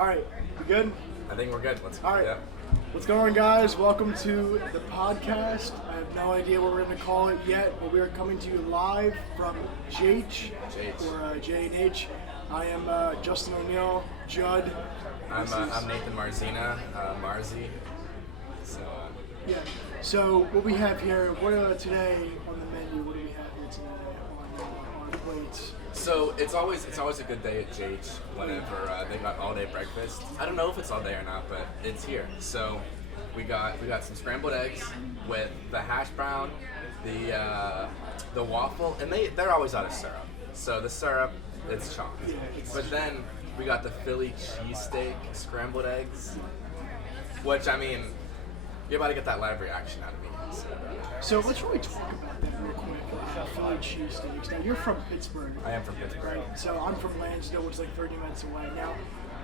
All right, we good? I think we're good. Let's go. All right. Yeah. What's going on, guys? Welcome to the podcast. I have no idea what we're going to call it yet, but we are coming to you live from Jaych, or J&H. I am Justin O'Neill, Judd. I'm Nathan Marzina, Marzy. So Yeah. So what we have here, what today on the menu? What do we have here today on our plates? so it's always a good day at Jaych whenever they got all day breakfast. I don't know if it's all day or not, but it's here. So we got some scrambled eggs with the hash brown, the waffle, and they're always out of syrup. So the syrup, it's chopped. Yeah, But then we got the Philly cheesesteak scrambled eggs, which I mean, you're about to get that live reaction out of me. So let's really talk about that real quick. Philly cheesesteaks. Now you're from Pittsburgh. I am from Pittsburgh. Right. So I'm from Lansdale, which is like 30 minutes away. Now,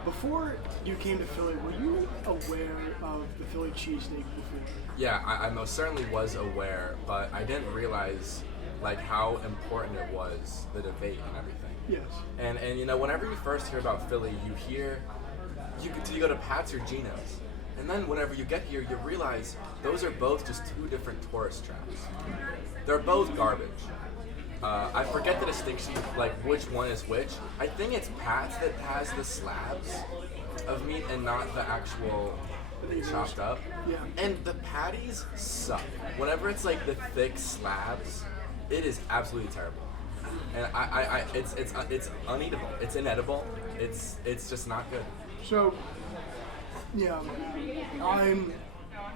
before you came to Philly, were you aware of the Philly cheesesteak before? Yeah, I most certainly was aware, but I didn't realize like how important it was, the debate and everything. Yes. And you know, whenever you first hear about Philly, you go to Pat's or Geno's. And then whenever you get here, you realize those are both just two different tourist traps. They're both garbage. I forget the distinction, like which one is which. I think it's Pat's that has the slabs of meat and not the actual chopped up. Yeah. And the patties suck. Whenever it's like the thick slabs, it is absolutely terrible. And it's uneatable. It's inedible. It's just not good. So, yeah, I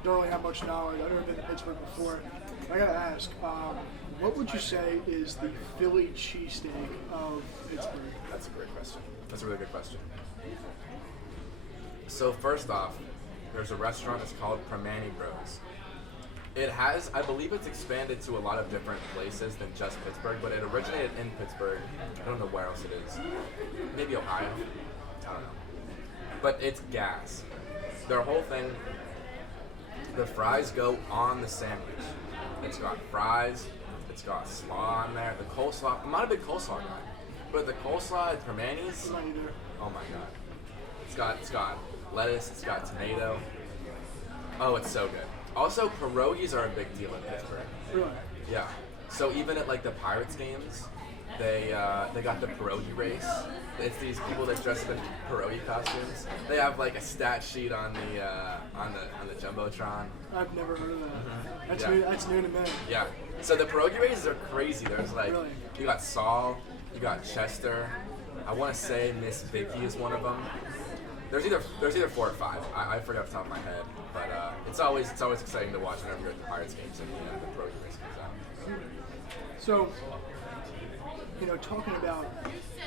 don't really have much knowledge. I've never been to Pittsburgh before. I gotta ask, what would you say is the Philly cheesesteak of Pittsburgh? That's a great question. That's a really good question. So first off, there's a restaurant that's called Permane Bros. It has, I believe it's expanded to a lot of different places than just Pittsburgh, but it originated in Pittsburgh. I don't know where else it is. Maybe Ohio? I don't know. But it's gas. Their whole thing, the fries go on the sandwich. It's got fries, it's got slaw on there, the coleslaw. I'm not a big coleslaw guy, but the coleslaw at Permane's, I'm not either. oh my god. It's got lettuce, it's got tomato. Oh, it's so good. Also, pierogies are a big deal in Pittsburgh. Really? Yeah. So even at like the Pirates games, they got the pierogi race. It's these people that dress up in pierogi costumes. They have like a stat sheet on the jumbotron. I've never heard of that. That's Yeah. new. That's new to me. Yeah. So the pierogi races are crazy. There's like Really? you got Saul, you got Chester. I want to say Miss Vicky is one of them. There's either 4 or 5. I forget off the top of my head, but it's always exciting to watch whenever you're at the Pirates games and the pierogi race comes out. So, talking about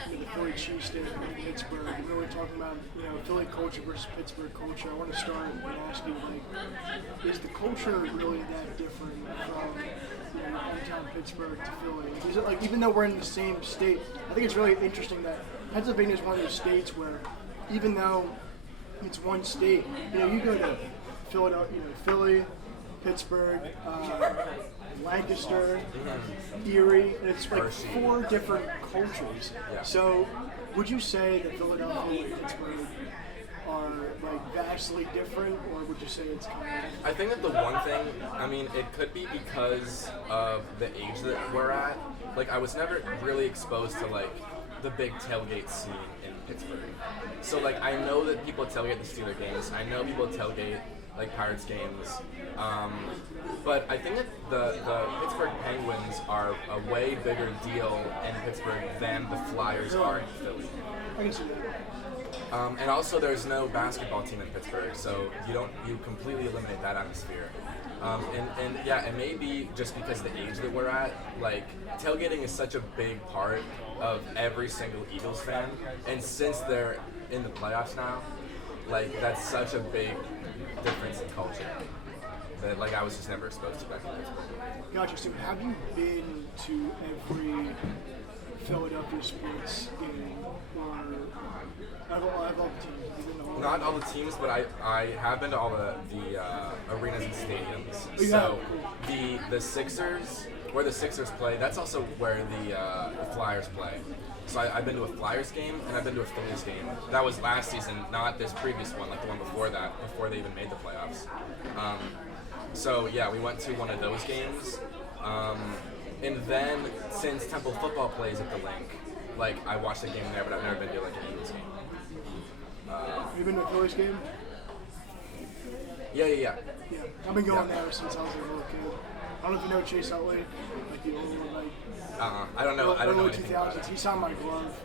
the Philly cheesesteak in Pittsburgh, and really talking about Philly culture versus Pittsburgh culture, I want to start and ask you, like, is the culture really that different from hometown Pittsburgh to Philly? Is it like, even though we're in the same state, I think it's really interesting that Pennsylvania is one of those states where, even though it's one state, you go to Philadelphia, Philly, Pittsburgh, Lancaster, Erie, and it's like 4 different cultures. Yeah. So, would you say that Philadelphia and Pittsburgh are like vastly different, or would you say it's kind of? I think that the one thing, I mean, it could be because of the age that we're at. Like, I was never really exposed to like the big tailgate scene in Pittsburgh. So like, I know that people tailgate the Steelers games. I know people tailgate like Pirates games. But I think that the Pittsburgh Penguins are a way bigger deal in Pittsburgh than the Flyers are in Philly. I can see that. And also, there's no basketball team in Pittsburgh, so you completely eliminate that atmosphere. And yeah, it may be just because of the age that we're at. Like, tailgating is such a big part of every single Eagles fan, and since they're in the playoffs now, like that's such a big difference in culture that like I was just never exposed to back in Pittsburgh. Gotcha. So, have you been to every Philadelphia sports game, or have all the teams? Have you been to all Not all the teams, but I have been to all the arenas and stadiums. Oh, you So have? the Sixers, where the Sixers play, that's also where the Flyers play. So I've been to a Flyers game and I've been to a Phillies game. That was last season, not this previous one, like the one before that, before they even made the playoffs. So yeah, we went to one of those games. And then since Temple football plays at the link, like I watched the game there, but I've never been to like an Eagles game. You been to a Phillies game? Yeah. Yeah, I've been going there since I was a little kid. I don't know if you know Chase Utley, like the old, like I don't know early anything about 2000s. it. He signed my glove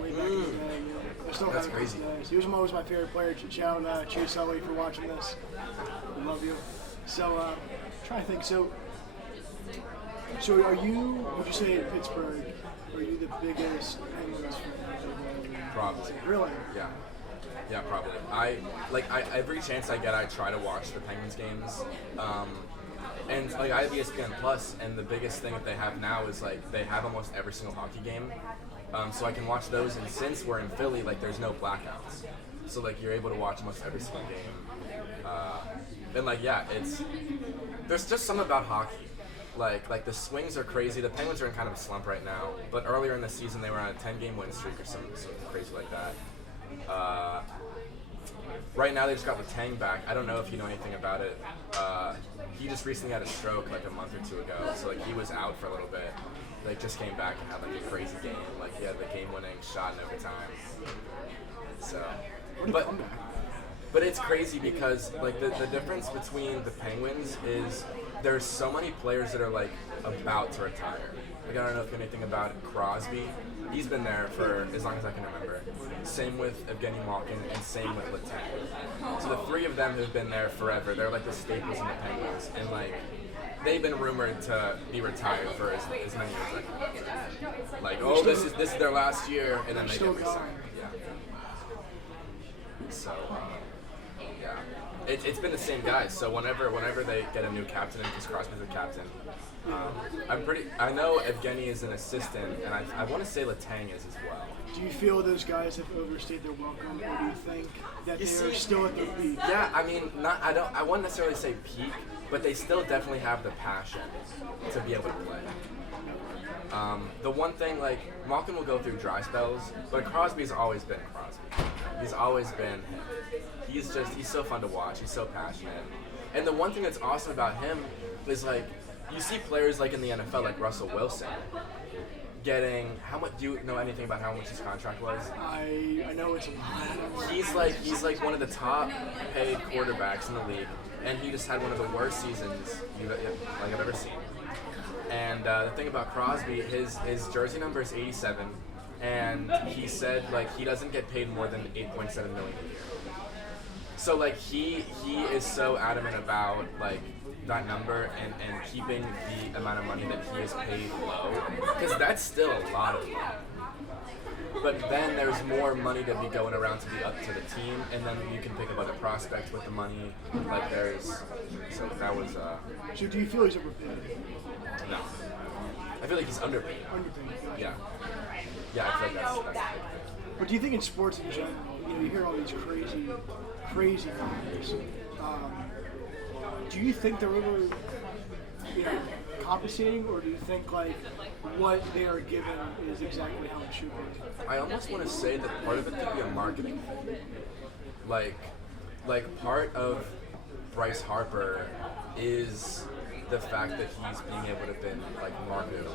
way back in the day. Yeah. I still That's have it crazy. today. He was always my favorite player. Shout out Chase Utley for watching this. I love you. So, trying to think. So are you? Would you say in Pittsburgh? Are you the biggest Penguins fan? Probably. Really? Yeah, probably. Every chance I get, I try to watch the Penguins games. And like I have ESPN Plus, and the biggest thing that they have now is like they have almost every single hockey game, so I can watch those. And since we're in Philly, like there's no blackouts, so like you're able to watch almost every single game. And like there's just something about hockey. Like the swings are crazy. The Penguins are in kind of a slump right now, but earlier in the season they were on a 10-game win streak or something crazy like that. Right now they just got Letang back. I don't know if you know anything about it. He just recently had a stroke like a month or two ago, so like he was out for a little bit. Like just came back and had like a crazy game. Like he had the game-winning shot in overtime. So, but it's crazy because like the difference between the Penguins is there's so many players that are like about to retire. Like I don't know if you know anything about Crosby. He's been there for as long as I can remember. Same with Evgeny Malkin and same with Letang. So the three of them have been there forever. They're like the staples in the Penguins, and like they've been rumored to be retired for as many years. Like oh, this is their last year, and then they get resigned. Yeah. So yeah, it's been the same guys. So whenever they get a new captain, because Crosby's the captain. I know Evgeny is an assistant, and I want to say Letang is as well. Do you feel those guys have overstayed their welcome, or do you think that they're still at their peak? Yeah, I mean, I wouldn't necessarily say peak, but they still definitely have the passion to be able to play. The one thing, like, Malkin will go through dry spells, but Crosby's always been Crosby. He's always been him. He's so fun to watch. He's so passionate. And the one thing that's awesome about him is, like, you see players like in the NFL, like Russell Wilson, getting how much? Do you know anything about how much his contract was? I know it's a lot. He's like one of the top paid quarterbacks in the league, and he just had one of the worst seasons I've ever seen. And the thing about Crosby, his jersey number is 87, and he said like he doesn't get paid more than $8.7 million a year. So like he is so adamant about like that number and keeping the amount of money that he is paid low, because that's still a lot of money. But then there's more money to be going around to be up to the team, and then you can pick up other prospects with the money. Like so that was. So do you feel he's overpaid? No, I feel like he's underpaid. Underpaid. Yeah, I feel like that's the big thing. But do you think in sports in general, you hear all these crazy numbers? Do you think they're ever, compensating, or do you think like what they are given is exactly how it should be? I almost want to say that part of it could be a marketing thing. Like part of Bryce Harper is the fact that he's being able to been like marketed.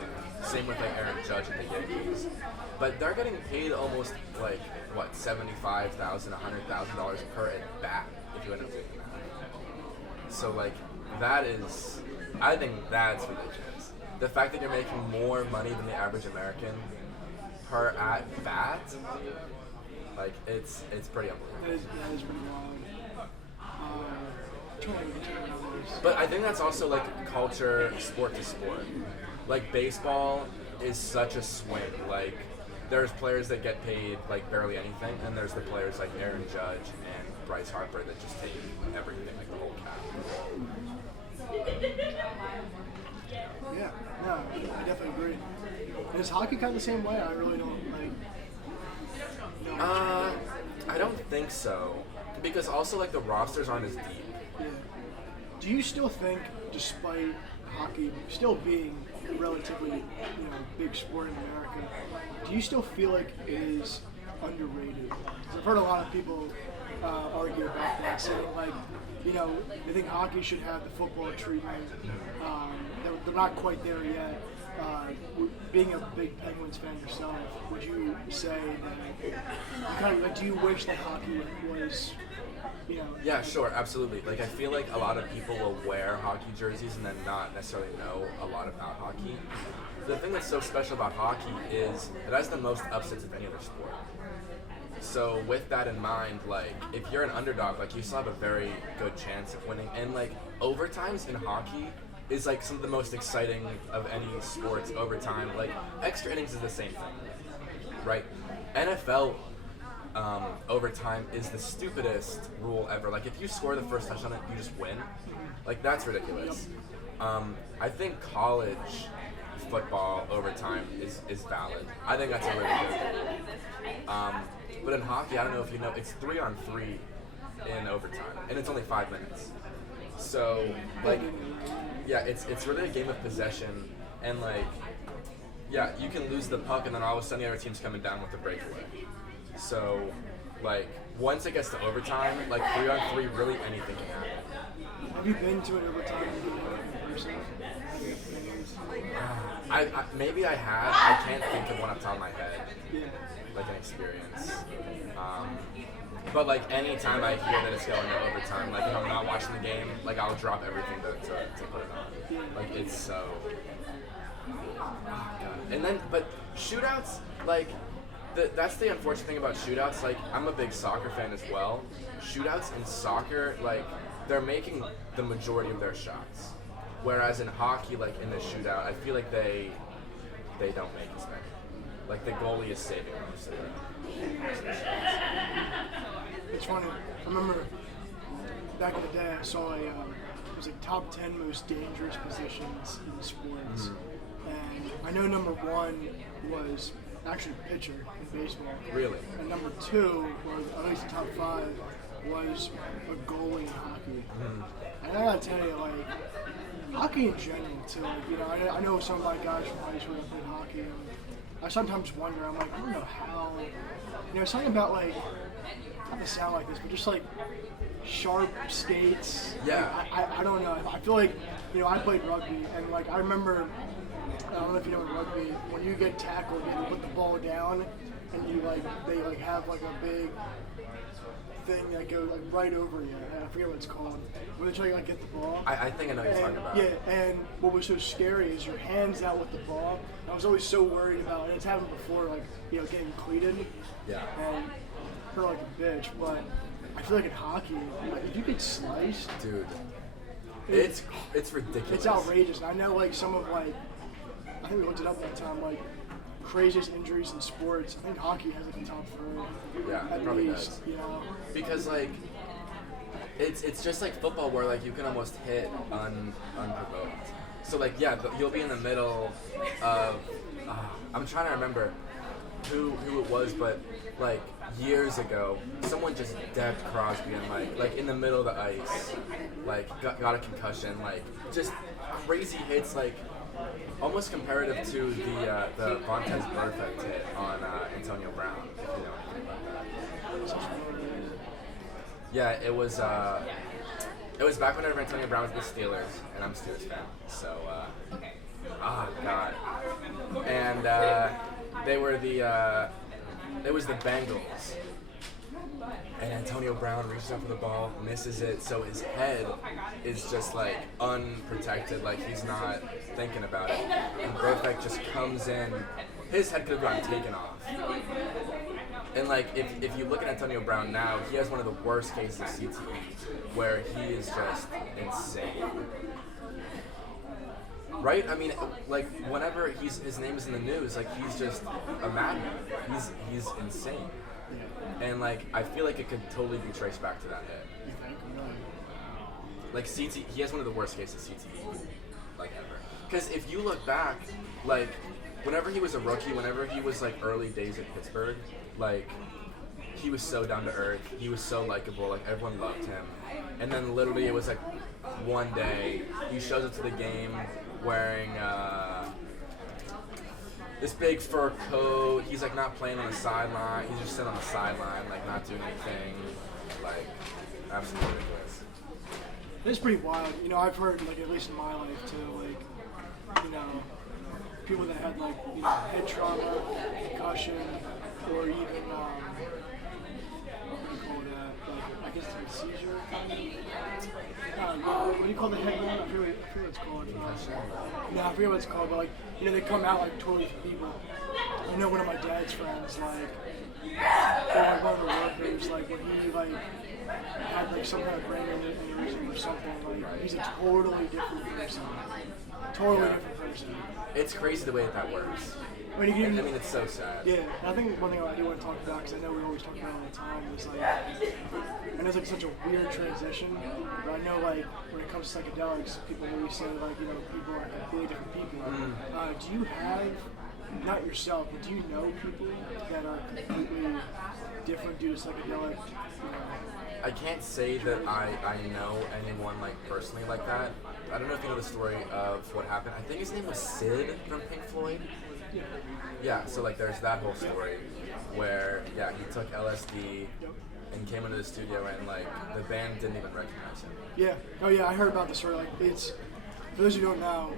Same with like Aaron Judge at the Yankees, but they're getting paid almost like what $75,000, $100,000 per at bat if you end up doing that. So like that is, I think that's ridiculous. The fact that you're making more money than the average American per at bat, like it's pretty unbelievable. That is pretty wild. But I think that's also like culture, sport to sport. Like baseball is such a swing. Like there's players that get paid like barely anything, and there's the players like Aaron Judge and Bryce Harper that just take everything, like the whole cap. Yeah, no, I definitely agree. And is hockey kind of the same way? I really don't I don't think so, because also like the rosters aren't as deep. Yeah. Do you still think, despite hockey still being a relatively, big sport in America, do you still feel like it is underrated? 'Cause I've heard a lot of people argue about that, saying like, they think hockey should have the football treatment. They're not quite there yet. Being a big Penguins fan yourself, would you say that do you wish that hockey was, Yeah, sure, absolutely. Like, I feel like a lot of people will wear hockey jerseys and then not necessarily know a lot about hockey. The thing that's so special about hockey is it has the most upsets of any other sport. So with that in mind, like, if you're an underdog, like, you still have a very good chance of winning. And, like, overtimes in hockey is, like, some of the most exciting of any sports overtime. Like, extra innings is the same thing, right? NFL overtime is the stupidest rule ever. Like, if you score the first touchdown, you just win. Like, that's ridiculous. I think college football overtime is valid. I think that's a really good. But in hockey, I don't know if you know, it's 3-on-3 in overtime, and it's only 5 minutes. So, like, yeah, it's really a game of possession, and like, yeah, you can lose the puck, and then all of a sudden the other team's coming down with a breakaway. So, like, once it gets to overtime, like 3-on-3, really anything can happen. Have you been to an overtime in person? Maybe I have. I can't think of one off the top of my head. Yeah. Like an experience. But like anytime I hear that it's going to overtime, like if I'm not watching the game, like I'll drop everything to put it on. Like it's so. Oh God. And then, but shootouts, like that's the unfortunate thing about shootouts. Like I'm a big soccer fan as well. Shootouts in soccer, like they're making the majority of their shots, whereas in hockey, like in the shootout, I feel like they don't make as many. Like the goalie is saving most of the shots. It's funny. I remember back in the day, I saw it was like top 10 most dangerous positions in sports, and I know number 1 was actually pitcher in baseball. Really? And number 2, or at least the top 5, was a goalie in hockey. And I gotta tell you, like hockey in general too. Like, I know some of my guys from high school that played hockey. And I sometimes wonder, I'm like, I don't know how, something about like, not to sound like this, but just like sharp skates. Yeah. Like, I don't know. I feel like, I played rugby, and like I remember, I don't know if you know in rugby, when you get tackled, you have to put the ball down, and they have like a big thing that goes like right over you. I forget what it's called. Where they try to like get the ball. I think I know what you're talking about. Yeah, and what was so scary is your hand's out with the ball. I was always so worried about it. It's happened before, like getting cleated. Yeah. And hurt like a bitch, but I feel like in hockey, like, if you get sliced, dude, it's ridiculous. It's outrageous. And I know like some of like, I think we looked it up one time, like craziest injuries in sports. I think hockey has like the top 3. Yeah, at it probably least, does. Because like, it's just like football where like you can almost hit unprovoked. So like yeah, you'll be in the middle of I'm trying to remember who it was, but like years ago, someone just decked Crosby and like in the middle of the ice, like got a concussion, like just crazy hits, like almost comparative to the Vontaze Burfict hit on Antonio Brown, if you know anything about that. Yeah, it was back whenever Antonio Brown was with the Steelers, and I'm a Steelers fan, so God. And they were it was the Bengals. And Antonio Brown reaches up for the ball, misses it, so his head is just like unprotected, like he's not thinking about it. And Burfict just comes in, his head could have gotten taken off. And like if you look at Antonio Brown now, he has one of the worst cases of CTE, where he is just insane. Right? I mean, like whenever his name is in the news, like he's just a madman. He's insane. And like I feel like it could totally be traced back to that hit. Like CTE, he has one of the worst cases of CTE, like ever. Because if you look back, like whenever he was a rookie, whenever he was like early days at Pittsburgh, like he was so down to earth. He was so likable. Like everyone loved him. And then literally it was like one day he shows up to the game wearing this big fur coat. He's like not playing on the sideline. He's just sitting on the sideline, like not doing anything. Like absolutely ridiculous. It's pretty wild. You know, I've heard, like, at least in my life too, like, you know, people that had, like, you know, head trauma, concussion, or even, what do you call that? Like, I guess it's a seizure. What do you call the head one? I forget what it's called. No, I forget what it's called, but, like, you know, they come out, like, totally different people. I know one of my dad's friends, like, or like one of the workers, like, when he, like, had like some kind of brain aneurysm or something, like he's a totally different person. Totally different person. It's crazy the way that works. I mean, it's so sad. Yeah, I think one thing I do want to talk about, because I know we always talk about it all the time, is like, and it's like such a weird transition, but I know like when it comes to psychedelics, people always say like, you know, people are completely different people. Do you have, not yourself, but do you know people that are completely different due to psychedelic? I can't say that I know anyone like personally like that. I don't know if you know the story of what happened. I think his name was Sid from Pink Floyd. Yeah, so like there's that whole story where he took LSD and came into the studio and like the band didn't even recognize him. Yeah. Oh yeah, I heard about the story. Like it's, for those who don't know,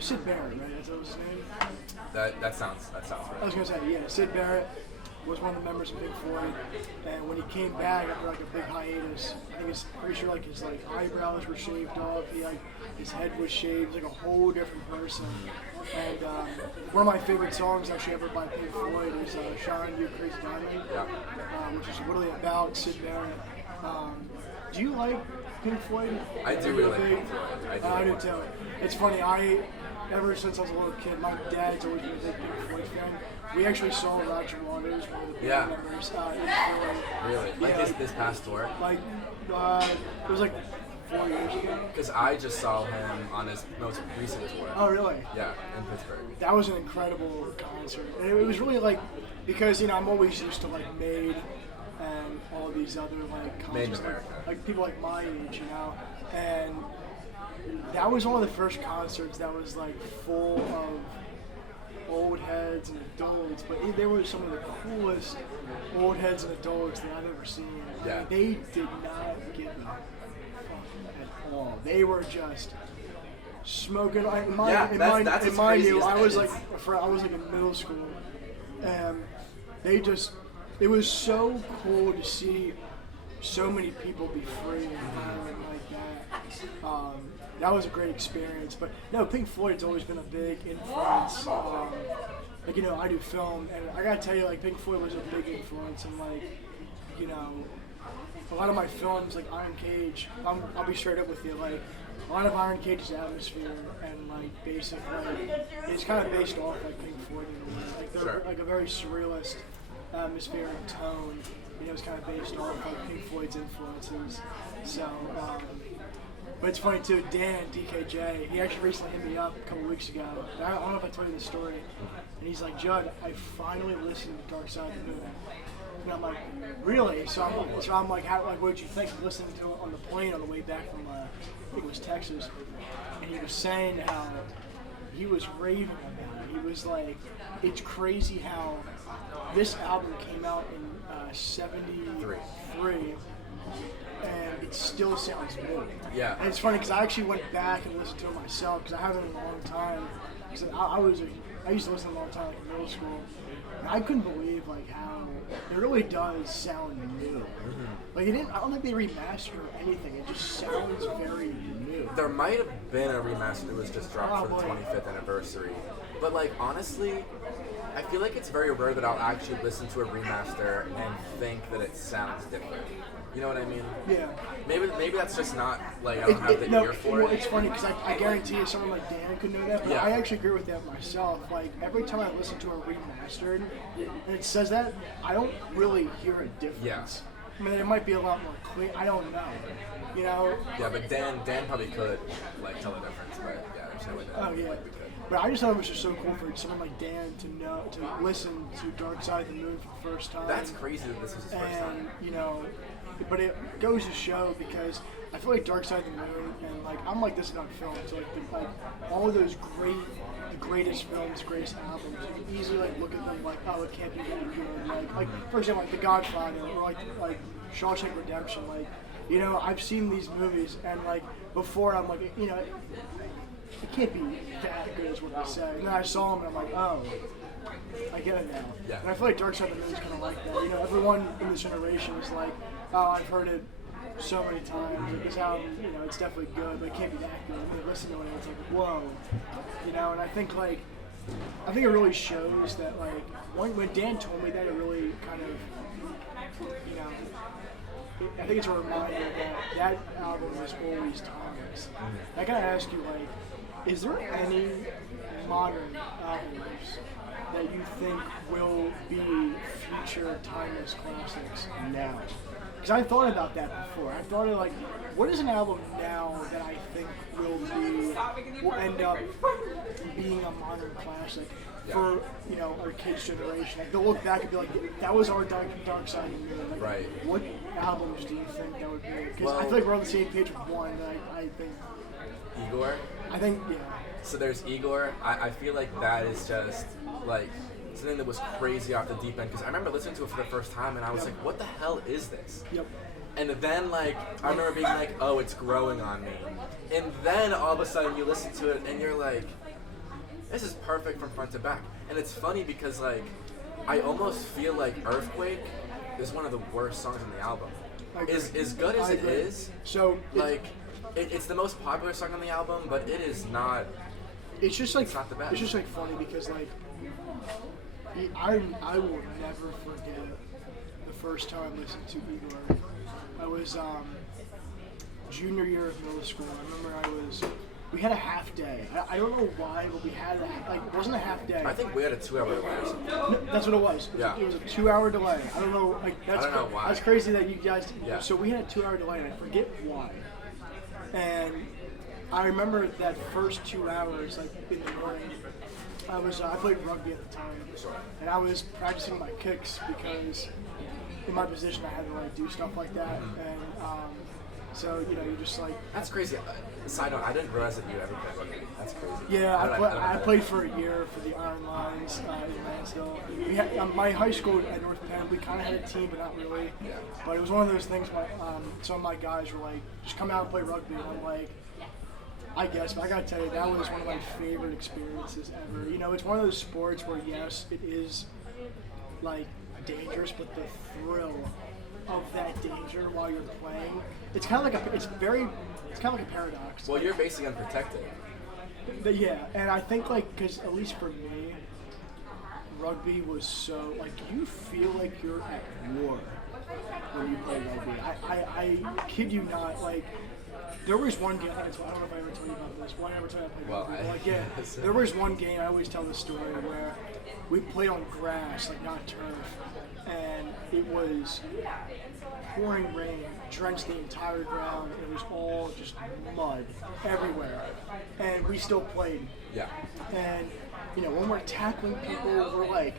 Sid Barrett, right? That's his name. That sounds right. I was gonna say, yeah, Sid Barrett was one of the members of Pink Floyd, and when he came back after like a big hiatus, I think it's pretty sure like his like eyebrows were shaved off, his head was shaved, like a whole different person. And one of my favorite songs actually ever by Pink Floyd is "Shine You Crazy Diamond," which is literally about Sid Barrett. Do you like Pink Floyd? I do really like Pink Floyd. I do too. It's funny. Ever since I was a little kid, my dad's always been a big Pink Floyd fan. We actually saw Roger Waters, one of the band members, in Philly. Really? Like this past tour? Like, it was like 4 years ago. Because I just saw him on his most recent tour. Oh, really? Yeah, in Pittsburgh. That was an incredible concert. And it was really like, because, you know, I'm always used to like Made and all these other like concerts. Made in America. Like people like my age, you know? And that was one of the first concerts that was like full of old heads and adults, but they were some of the coolest old heads and adults that I've ever seen. Yeah. They did not give a fuck at all. They were just smoking. In my view, I was like in middle school, and it was so cool to see so many people be free and like that. That was a great experience. But no, Pink Floyd's always been a big influence. Like, you know, I do film, and I gotta tell you, like, Pink Floyd was a big influence, and like, you know, a lot of my films, like Iron Cage, I'll be straight up with you, like, a lot of Iron Cage's atmosphere and like basically, it's kind of based off like Pink Floyd in a way. Like they're like a very surrealist atmosphere and tone. You know, it's kind of based off like Pink Floyd's influences. So. But it's funny too, Dan, DKJ, he actually recently hit me up a couple weeks ago. I don't know if I told you this story. And he's like, Judd, I finally listened to Dark Side of the Moon. And I'm like, really? So I'm like, what did you think? I'm listening to it on the plane on the way back from, I think it was Texas. And he was saying how he was raving about it. He was like, it's crazy how this album came out in 73. And it still sounds new. Yeah. And it's funny because I actually went back and listened to it myself because I haven't in a long time. Because I used to listen to it all the time, like in middle school. And I couldn't believe like how it really does sound new. Like I don't think they remastered anything. It just sounds very new. There might have been a remaster that was just dropped for the 25th anniversary. But like honestly, I feel like it's very rare that I'll actually listen to a remaster and think that it sounds different. You know what I mean? Yeah. Maybe that's just not, like, I don't have the ear for it. It's funny because I guarantee you someone like Dan could know that, but I actually agree with that myself. Like, every time I listen to a remastered, and it says that, I don't really hear a difference. Yeah. I mean, it might be a lot more clear. I don't know. You know? Yeah, but Dan probably could, like, tell the difference, but yeah, there's no way that Oh, yeah. we could. But I just thought it was just so cool for someone like Dan to listen to Dark Side of the Moon for the first time. That's crazy that this was his first time. And, but it goes to show because I feel like Dark Side of the Moon and like I'm like this about films, like all of those the greatest films, greatest albums, you can easily like look at them like, oh, it can't be that good. Like for example, like The Godfather or like Shawshank Redemption. Like, I've seen these movies and like before I'm like, it can't be that good is what they say. And then I saw them and I'm like, oh, I get it now. Yeah. And I feel like Dark Side of the Moon is kind of like that. Everyone in this generation is like, oh, I've heard it so many times. Like, this album, it's definitely good, but it can't be that good. And they listen to it and it's like, whoa. And I think it really shows that like when Dan told me that, it really kind of, I think it's a reminder that album is always timeless. I gotta ask you, like, is there any modern albums that you think will be future timeless classics now? Because I thought about that before. I thought of like, what is an album now that I think will end up being a modern classic for our kids' generation? Like, they'll look back and be like, that was our Dark Side of the Moon. Like, right. What albums do you think that would be? Because I feel like we're on the same page with one. I think Igor. I think yeah. So there's Igor. I feel like that is just like something that was crazy off the deep end because I remember listening to it for the first time and I was like, what the hell is this? Yep. And then like I remember being like, oh, it's growing on me. And then all of a sudden you listen to it and you're like, this is perfect from front to back. And it's funny because like I almost feel like Earthquake is one of the worst songs on the album. As good as it is. So like it's the most popular song on the album, but it is not. It's just like it's not the best. It's just like funny because like I will never forget the first time I listened to Igor. I was junior year of middle school. I remember we had a half day. I don't know why, but we had it wasn't a half day. I think we had a 2 hour delay. No, that's what it was. Yeah. It was a 2 hour delay. I don't know. I don't know why. That's crazy that you guys. Yeah. So we had a 2 hour delay, and I forget why. And I remember that first 2 hours, like in the morning. I played rugby at the time, and I was practicing my kicks because in my position I had to like do stuff like that, and so you just like. That's crazy. Side note, I didn't realize that you ever played rugby. That's crazy. Yeah, I played for a year for the Iron Lions in Lansdale. We had my high school at North Penn. We kind of had a team, but not really. Yeah. But it was one of those things. Some of my guys were like, "Just come out and play rugby." And I'm like, I guess, but I gotta tell you, that was one of my favorite experiences ever. It's one of those sports where yes, it is like dangerous, but the thrill of that danger while you're playing, it's kind of like it's kind of like a paradox. Well, you're basically unprotected. Yeah, and I think because at least for me, rugby was so you feel like you're at war when you play rugby. I kid you not, there was one game, I don't know if I ever told you about this. Well, I never told you I played rugby. There was one game, I always tell this story, where we played on grass, not turf, and it was pouring rain, drenched the entire ground. It was all just mud everywhere, and we still played. Yeah. And when we're tackling people, we're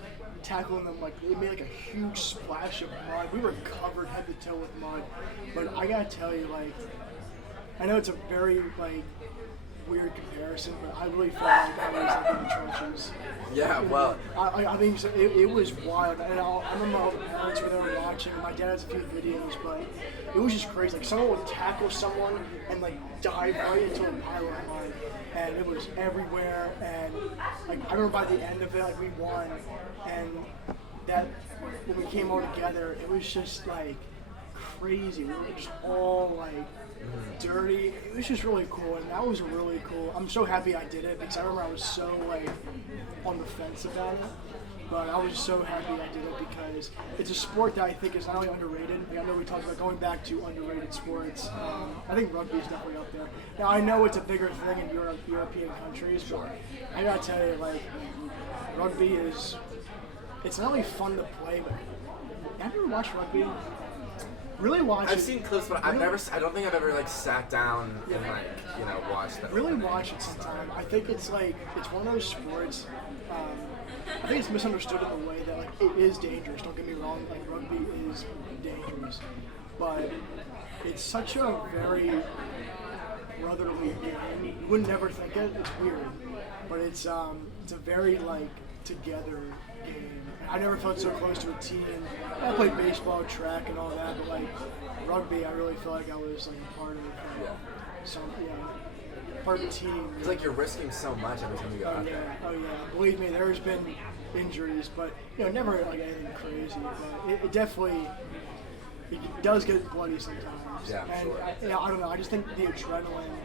tackling them it made a huge splash of mud. We were covered head to toe with mud, but I gotta tell you, I know it's a very weird comparison, but I really felt like I was in the trenches. Yeah, well, I mean, it was wild, and I remember all the parents were there watching. My dad has a few videos, but it was just crazy. Someone would tackle someone and dive right into a pile of mud, and it was everywhere. And I remember by the end of it, we won, and that when we came all together, it was just crazy. We were just all dirty. It was just really cool, and that was really cool. I'm so happy I did it because I remember I was so on the fence about it, but I was so happy I did it because it's a sport that I think is not only underrated. I know we talked about going back to underrated sports. I think rugby is definitely up there. Now I know it's a bigger thing in European countries, but I gotta tell you, rugby it's not only fun to play, but have you ever watched rugby? Really watch I've it. seen clips, but Really- I don't think I've ever like sat down and like watched that. Really watch it sometime. I think it's like it's one of those sports. I think it's misunderstood in the way that like it is dangerous. Don't get me wrong. Like rugby is dangerous, but it's such a very brotherly game. You would never think it. It's weird, but it's a very like together game. I never felt so close to a team. I played baseball, track, and all that, but like rugby, I really feel like I was like a part of part of the team. It's like you're risking so much every time you go out there. Oh yeah. Believe me, there's been injuries, but never like anything crazy. But it definitely does get bloody sometimes. Yeah, and sure. I don't know. I just think the adrenaline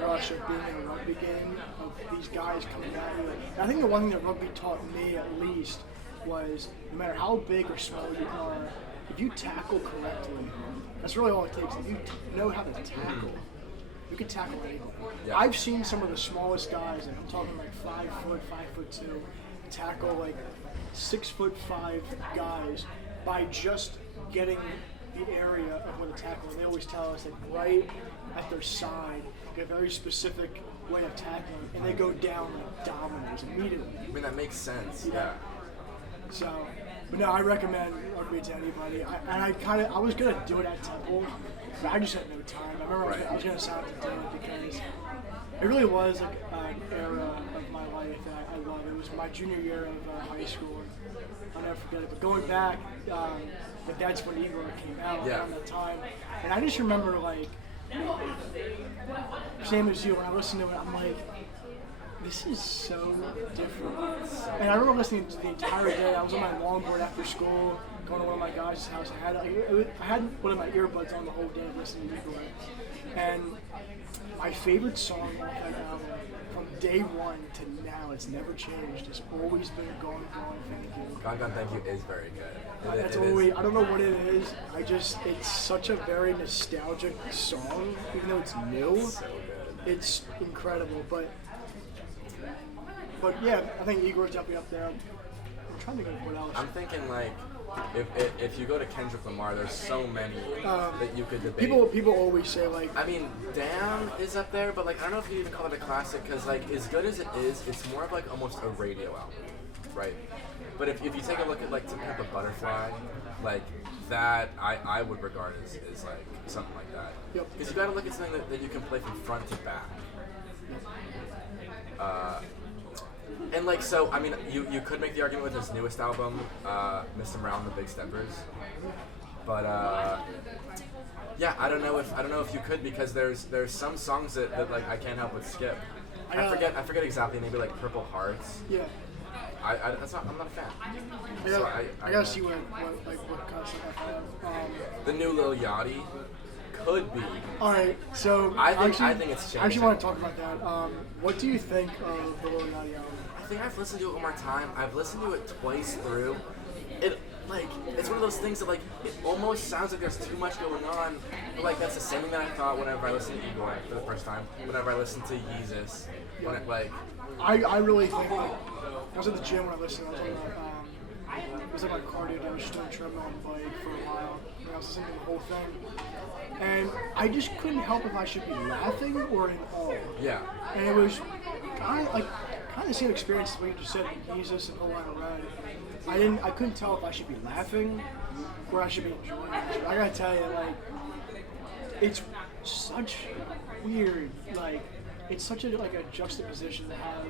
rush of being in a rugby game, of these guys coming at you. And I think the one thing that rugby taught me, at least, was no matter how big or small you are, if you tackle correctly, that's really all it takes. If you know how to tackle, you can tackle anyone. Yeah. I've seen some of the smallest guys, and I'm talking like 5 foot, 5'2", tackle like 6'5" guys by just getting the area of where the tackle. And they always tell us that right at their side, a very specific way of tackling, and they go down like dominoes immediately. I mean, that makes sense. Yeah. So, but no, I recommend rugby to anybody. I was gonna do it at Temple, but I just had no time. I remember I was gonna sign up to do it because it really was like an era of my life that I love. It was my junior year of high school. I'll never forget it. But going back, that's when Igor came out around that time, and I just remember like, same as you. When I listened to it, I'm like, this is so different. And I remember listening to the entire day. I was on my longboard after school, going to one of my guys' house. I had one of my earbuds on the whole day listening to Igor. And my favorite song off that album, from day one to now, it's never changed. It's always been Gone, Gone, Thank You. Gone, Gone, Thank You is very good. That's always, I don't know what it is. It's such a very nostalgic song, even though it's new. It's so good. It's incredible, but yeah, I think Igor's definitely up there. I'm trying to think of what else. I'm thinking like, if you go to Kendrick Lamar, there's so many that you could debate. People always say like, I mean, Damn is up there, but like I don't know if you even call it a classic because like as good as it is, it's more of like almost a radio album, right? But if you take a look at like To Pimp a Butterfly, like that I would regard as like something like that. Yep. Because you got to look at something that you can play from front to back. And like so, I mean, you could make the argument with his newest album, Mr. Morale and the Big Steppers, but yeah, I don't know if you could because there's some songs that like I can't help but skip. I forget exactly, maybe like Purple Hearts. yeah. I'm not a fan. So I gotta see what kind of stuff I have. The new Lil Yachty could be. All right, so I think it's changing. I actually want to talk about that. What do you think of the Lil Yachty album? I think I've listened to it one more time. I've listened to it twice through. It's one of those things that like it almost sounds like there's too much going on. But like that's the same thing that I thought whenever I listened to Igor for the first time. Whenever I listened to Yeezus, when it like. I really think like, I was at the gym when I listened. I was on it was like my cardio day. I was just doing treadmill on the bike for a while. And I was listening to the whole thing, and I just couldn't help if I should be laughing or in awe. Yeah. And it was kind of the same experience as what you just said, Jesus and Whole Line of Red. I couldn't tell if I should be laughing or I should be enjoying it. I gotta tell you, like, it's such weird, like, it's such a juxtaposition to have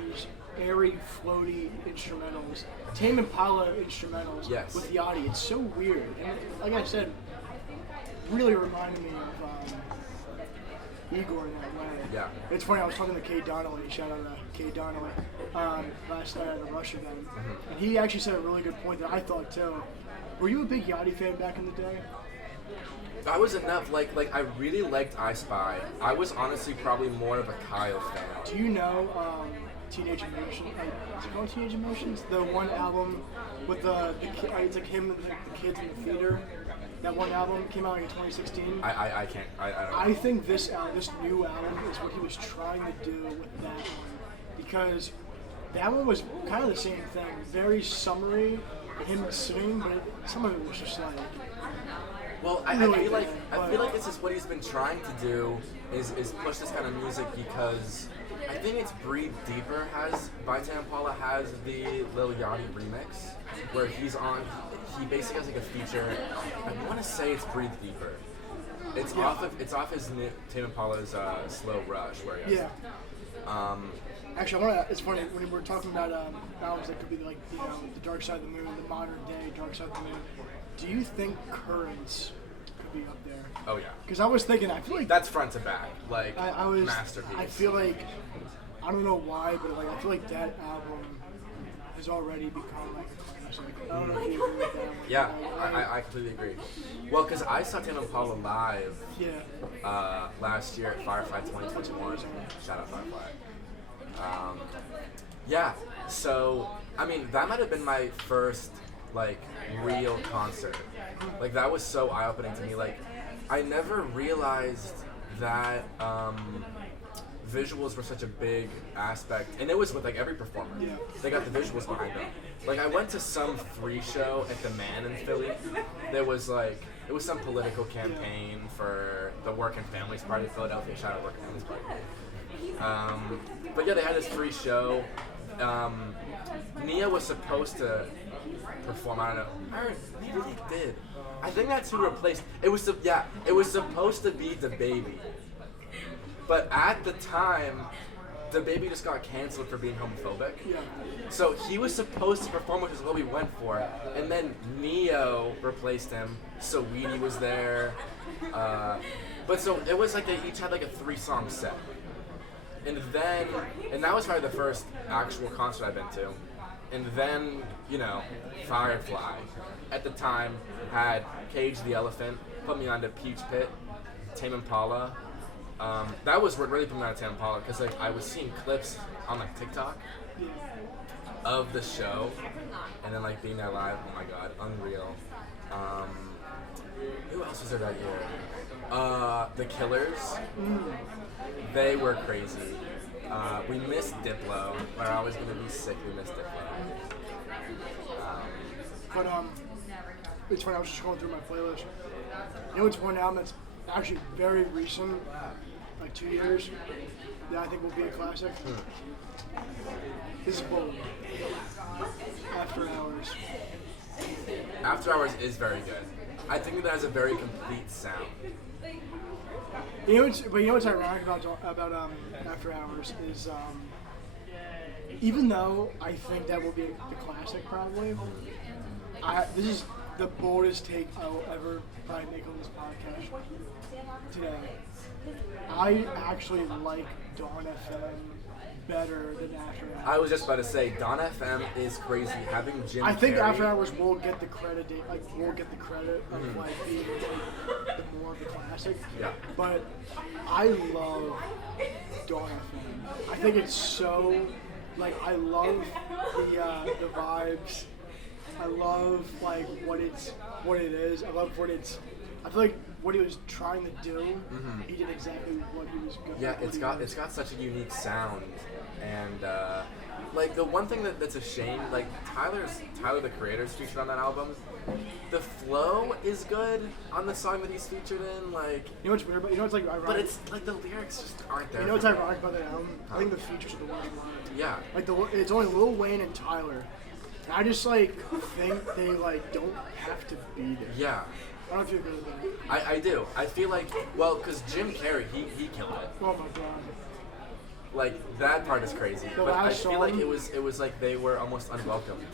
these airy, floaty instrumentals, Tame Impala instrumentals with Yachty. It's so weird. And like I said, really reminded me of Igor in that way. Yeah. It's funny, I was talking to Kay Donnelly, shout out to Kay Donnelly, last night at the Rush event. And he actually said a really good point that I thought too. Were you a big Yachty fan back in the day? I was enough, like I really liked I Spy. I was honestly probably more of a Kyle fan. Do you know Teenage Emotions? Is it called Teenage Emotions? The one album with it's like him and the kids in the theater. That one album came out in 2016. I can't. I don't know. I think this new album is what he was trying to do with that one, because that one was kind of the same thing, very summery, him singing, but some of it was just like. I really feel like bad, I but- feel like this is what he's been trying to do is push this kind of music because I think it's Breathe Deeper by Tame Impala has the Lil Yachty remix where he's on. He basically has like a feature. I want to say it's Breathe Deeper. It's off his new Tame Impala's Slow Rush where he has, Yeah. Actually, it's funny when we're talking about albums that could be like the Dark Side of the Moon, the modern day Dark Side of the Moon. Do you think Currents could be up there? Oh yeah. Because I was thinking, I feel like That's front to back, like I was masterpiece. I feel like I don't know why, but like I feel like that album has already become like a classic. I don't know if you agree with that. Yeah, I completely agree. Well, because I saw Tame Impala live Yeah. last year at Firefly 2021. Shout out Firefly. Yeah, so I mean that might have been my first like real concert. Like that was so eye-opening to me. Like I never realized that visuals were such a big aspect, and it was with like every performer. Yeah. They got the visuals behind them. Like I went to some free show at the Man in Philly. There was like it was some political campaign for the Working Families Party of Philadelphia. Shout out Working Families Party. But yeah, they had this free show. Nia was supposed to perform. I don't know. Maybe they did. I think that's who replaced. It was supposed to be the Baby, but at the time, the Baby just got canceled for being homophobic. Yeah. So he was supposed to perform, which is what we went for, and then Neo replaced him. Saweetie was there, but so it was like they each had like a 3-song set. And that was probably the first actual concert I've been to. And then, Firefly, at the time, had Cage the Elephant, put me on to Peach Pit, Tame Impala. That was what really put me on to Tame Impala, because like, I was seeing clips on like TikTok of the show, and then like being there live, oh my god, unreal. Who else was there that year? The Killers. They were crazy. We missed Diplo. We're always gonna be sick. We missed Diplo. But it's funny. I was just going through my playlist. It's one album that's actually very recent, like 2 years, that I think will be a classic. This is bold. After Hours. After Hours is very good. I think that has a very complete sound. What's ironic about After Hours is even though I think that will be the classic probably, this is the boldest take I will ever probably make on this podcast today. I actually like Dawn FM better than After Hours. I was just about to say, Dawn FM is crazy. Having Jim I think Carrey, After Hours will get the credit, of like being the more of the classic. Yeah. But I love Dawn FM. I think it's so, like, I love the vibes. I love like what it is. I love what it's. I feel like what he was trying to do, he did exactly what he was going. Yeah, it's got such a unique sound, and like the one thing that's a shame, like Tyler the Creator's featured on that album. The flow is good on the song that he's featured in, like. You know what's weird, but what's like ironic. But it's like the lyrics just aren't there. You know what's ironic about that album? I think the features are the worst one. Yeah. Like it's only Lil Wayne and Tyler. And I just like think they like don't have to be there. Yeah. I don't know if you agree with that. I do. I feel like, well, because Jim Carrey, he killed it. Oh my god. Like, that part is crazy. But I last feel like song- it was like they were almost unwelcomed.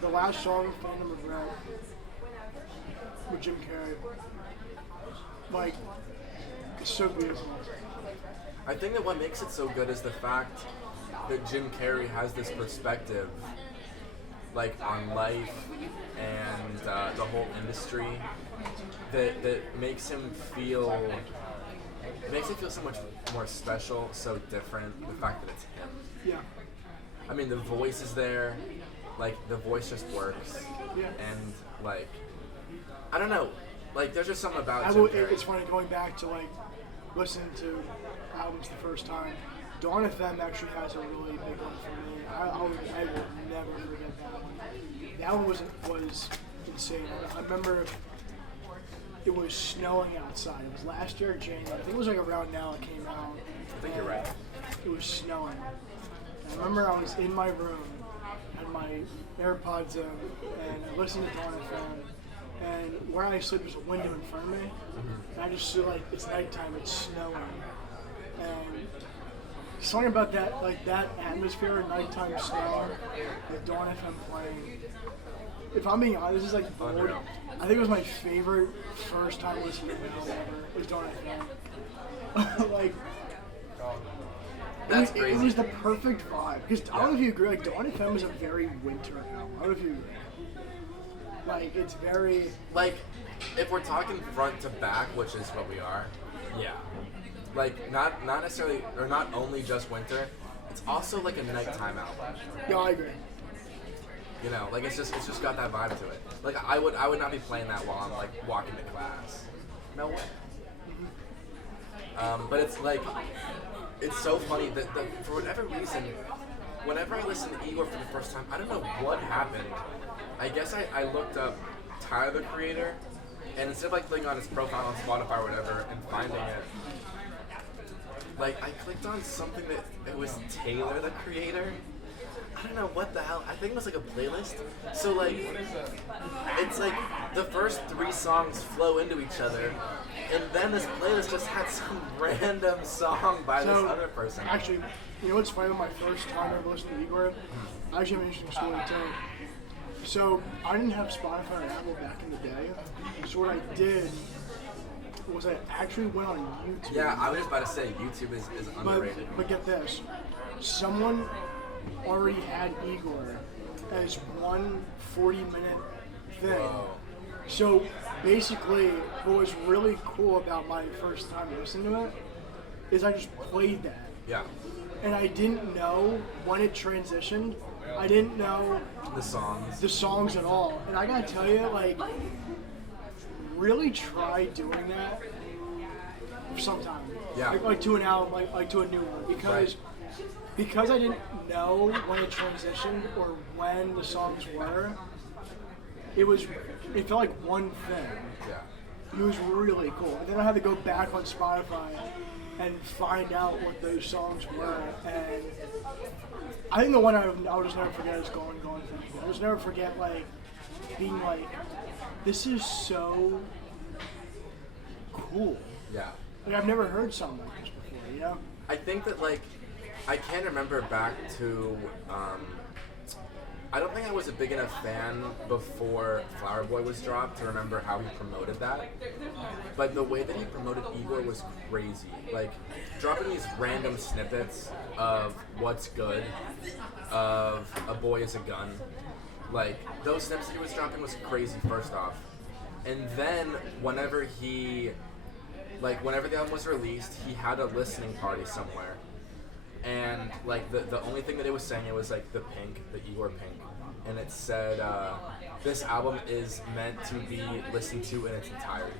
The last song, Phantom of Red, with Jim Carrey. Like, it's so beautiful. I think that what makes it so good is the fact that Jim Carrey has this perspective, like, on life and the whole industry that makes him feel so much more special, so different. The fact that it's him. Yeah. I mean, the voice is there. Like, the voice just works. Yeah. And, like, I don't know. Like, there's just something about Jim Carrey. It's funny going back to like listening to albums the first time. Dawn FM actually has a really big one for me. I will never forget that one. That one was insane. I remember it was snowing outside. It was last year, January. I think it was like around now it came out. I think you're right. It was snowing. And I remember I was in my room, had my AirPods in, and I listened to Dawn FM. And where I sleep is a window in front of me. And I just feel like it's nighttime, it's snowing. And something about that, like that atmosphere, nighttime snow, with Dawn FM playing. If I'm being honest, this is like bold. I think it was my favorite first time listening to metal ever. Was Dawn FM. Like, That's it crazy. was the perfect vibe. Because I don't know if you agree. Like Dawn FM is a very winter album. I don't know if you agree. Like it's very Like, if we're talking front to back, which is what we are, yeah. Like, not necessarily, or not only just winter, it's also like a nighttime album. Yeah, I agree. You know, like it's just got that vibe to it. Like I would not be playing that while I'm like walking to class. No way. But it's like, it's so funny that for whatever reason, whenever I listen to Igor for the first time, I don't know what happened. I guess I looked up Tyler the Creator, and instead of like clicking on his profile on Spotify or whatever and finding it, like I clicked on something that it was Taylor the Creator. I don't know what the hell. I think it was like a playlist. So like, it's like the first 3 songs flow into each other, and then this playlist just had some random song by this other person. Actually, you know what's funny about my first time ever listening to Igor? I actually have an interesting story to tell. So I didn't have Spotify or Apple back in the day. So what I did was I actually went on YouTube. Yeah, I was just about to say YouTube is underrated. But get this, someone already had Igor as one 40-minute thing. Whoa. So basically, what was really cool about my first time listening to it is I just played that. Yeah, And I didn't know when it transitioned. I didn't know the songs. at all. And I gotta tell you, like, really try doing that sometime. Yeah. Like to an album, like to a new one. Because I didn't know when it transitioned or when the songs were, it felt like one thing. Yeah. It was really cool. And then I had to go back on Spotify and find out what those songs were. And I think the one I'll just never forget is Going Thing. I'll just never forget, like, being like, this is so cool. Yeah. Like, I've never heard something like this before, you know? I think that, like, I can remember back to, I don't think I was a big enough fan before Flower Boy was dropped to remember how he promoted that. But the way that he promoted Igor was crazy. Like, dropping these random snippets of What's Good, of A Boy Is a Gun. Like, those snippets he was dropping was crazy, first off. And then, whenever the album was released, he had a listening party somewhere. And, like, the only thing that it was saying, it was, like, the Igor Pink. And it said, this album is meant to be listened to in its entirety.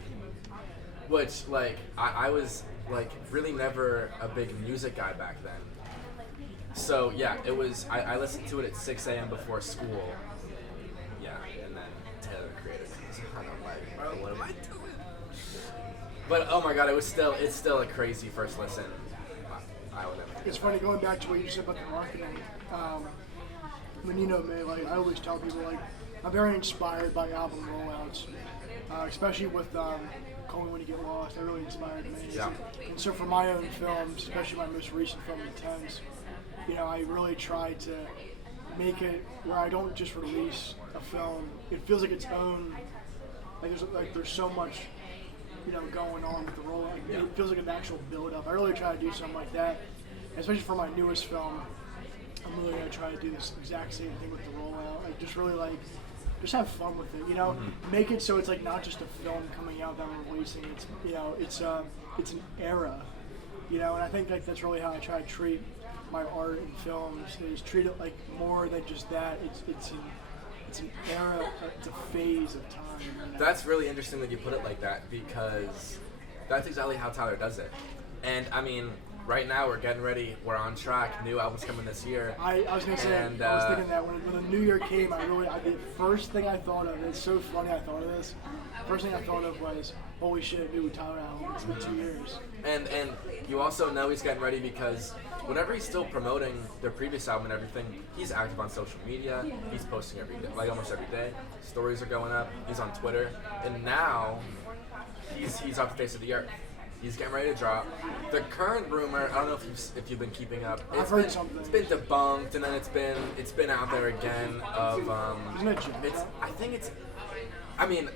Which, like, I was, like, really never a big music guy back then. So, yeah, it was, I listened to it at 6 a.m. before school. Yeah, and then Taylor created it. So I'm like, bro, what am I doing? But, oh my god, it's still a crazy first listen. I would never. It's funny, going back to what you said about the marketing. I mean, you know me, like, I always tell people, like, I'm very inspired by album rollouts, especially with Call Me When You Get Lost. That really inspired me. Yeah. And so for my own films, especially my most recent film, Intense, you know, I really try to make it where I don't just release a film. It feels like its own, there's so much, you know, going on with the rollout. Yeah. It feels like an actual build-up. I really try to do something like that, especially for my newest film. I'm really gonna try to do this exact same thing with the rollout. Like, just really, like, just have fun with it. You know, make it so it's like not just a film coming out that we're releasing. It's, you know, it's an era. You know, and I think like that's really how I try to treat my art and films. Is treat it like more than just that. It's an era. It's a phase of time. You know? That's really interesting that you put it like that, because that's exactly how Tyler does it. And I mean, right now we're getting ready. We're on track. New album's coming this year. I was gonna say, And, I was thinking that when the new year came, the first thing I thought of, it's so funny I thought of this, first thing I thought of was, holy shit, new Tyler album, it's been 2 years. And you also know he's getting ready because whenever he's still promoting their previous album and everything, he's active on social media. He's posting every day, like almost every day. Stories are going up. He's on Twitter, and now he's off the face of the earth. He's getting ready to drop. The current rumor, I don't know if you've been keeping up. I've heard something. It's been debunked, and then it's been out there again. Of Isn't it Jaych? I think it's. I mean,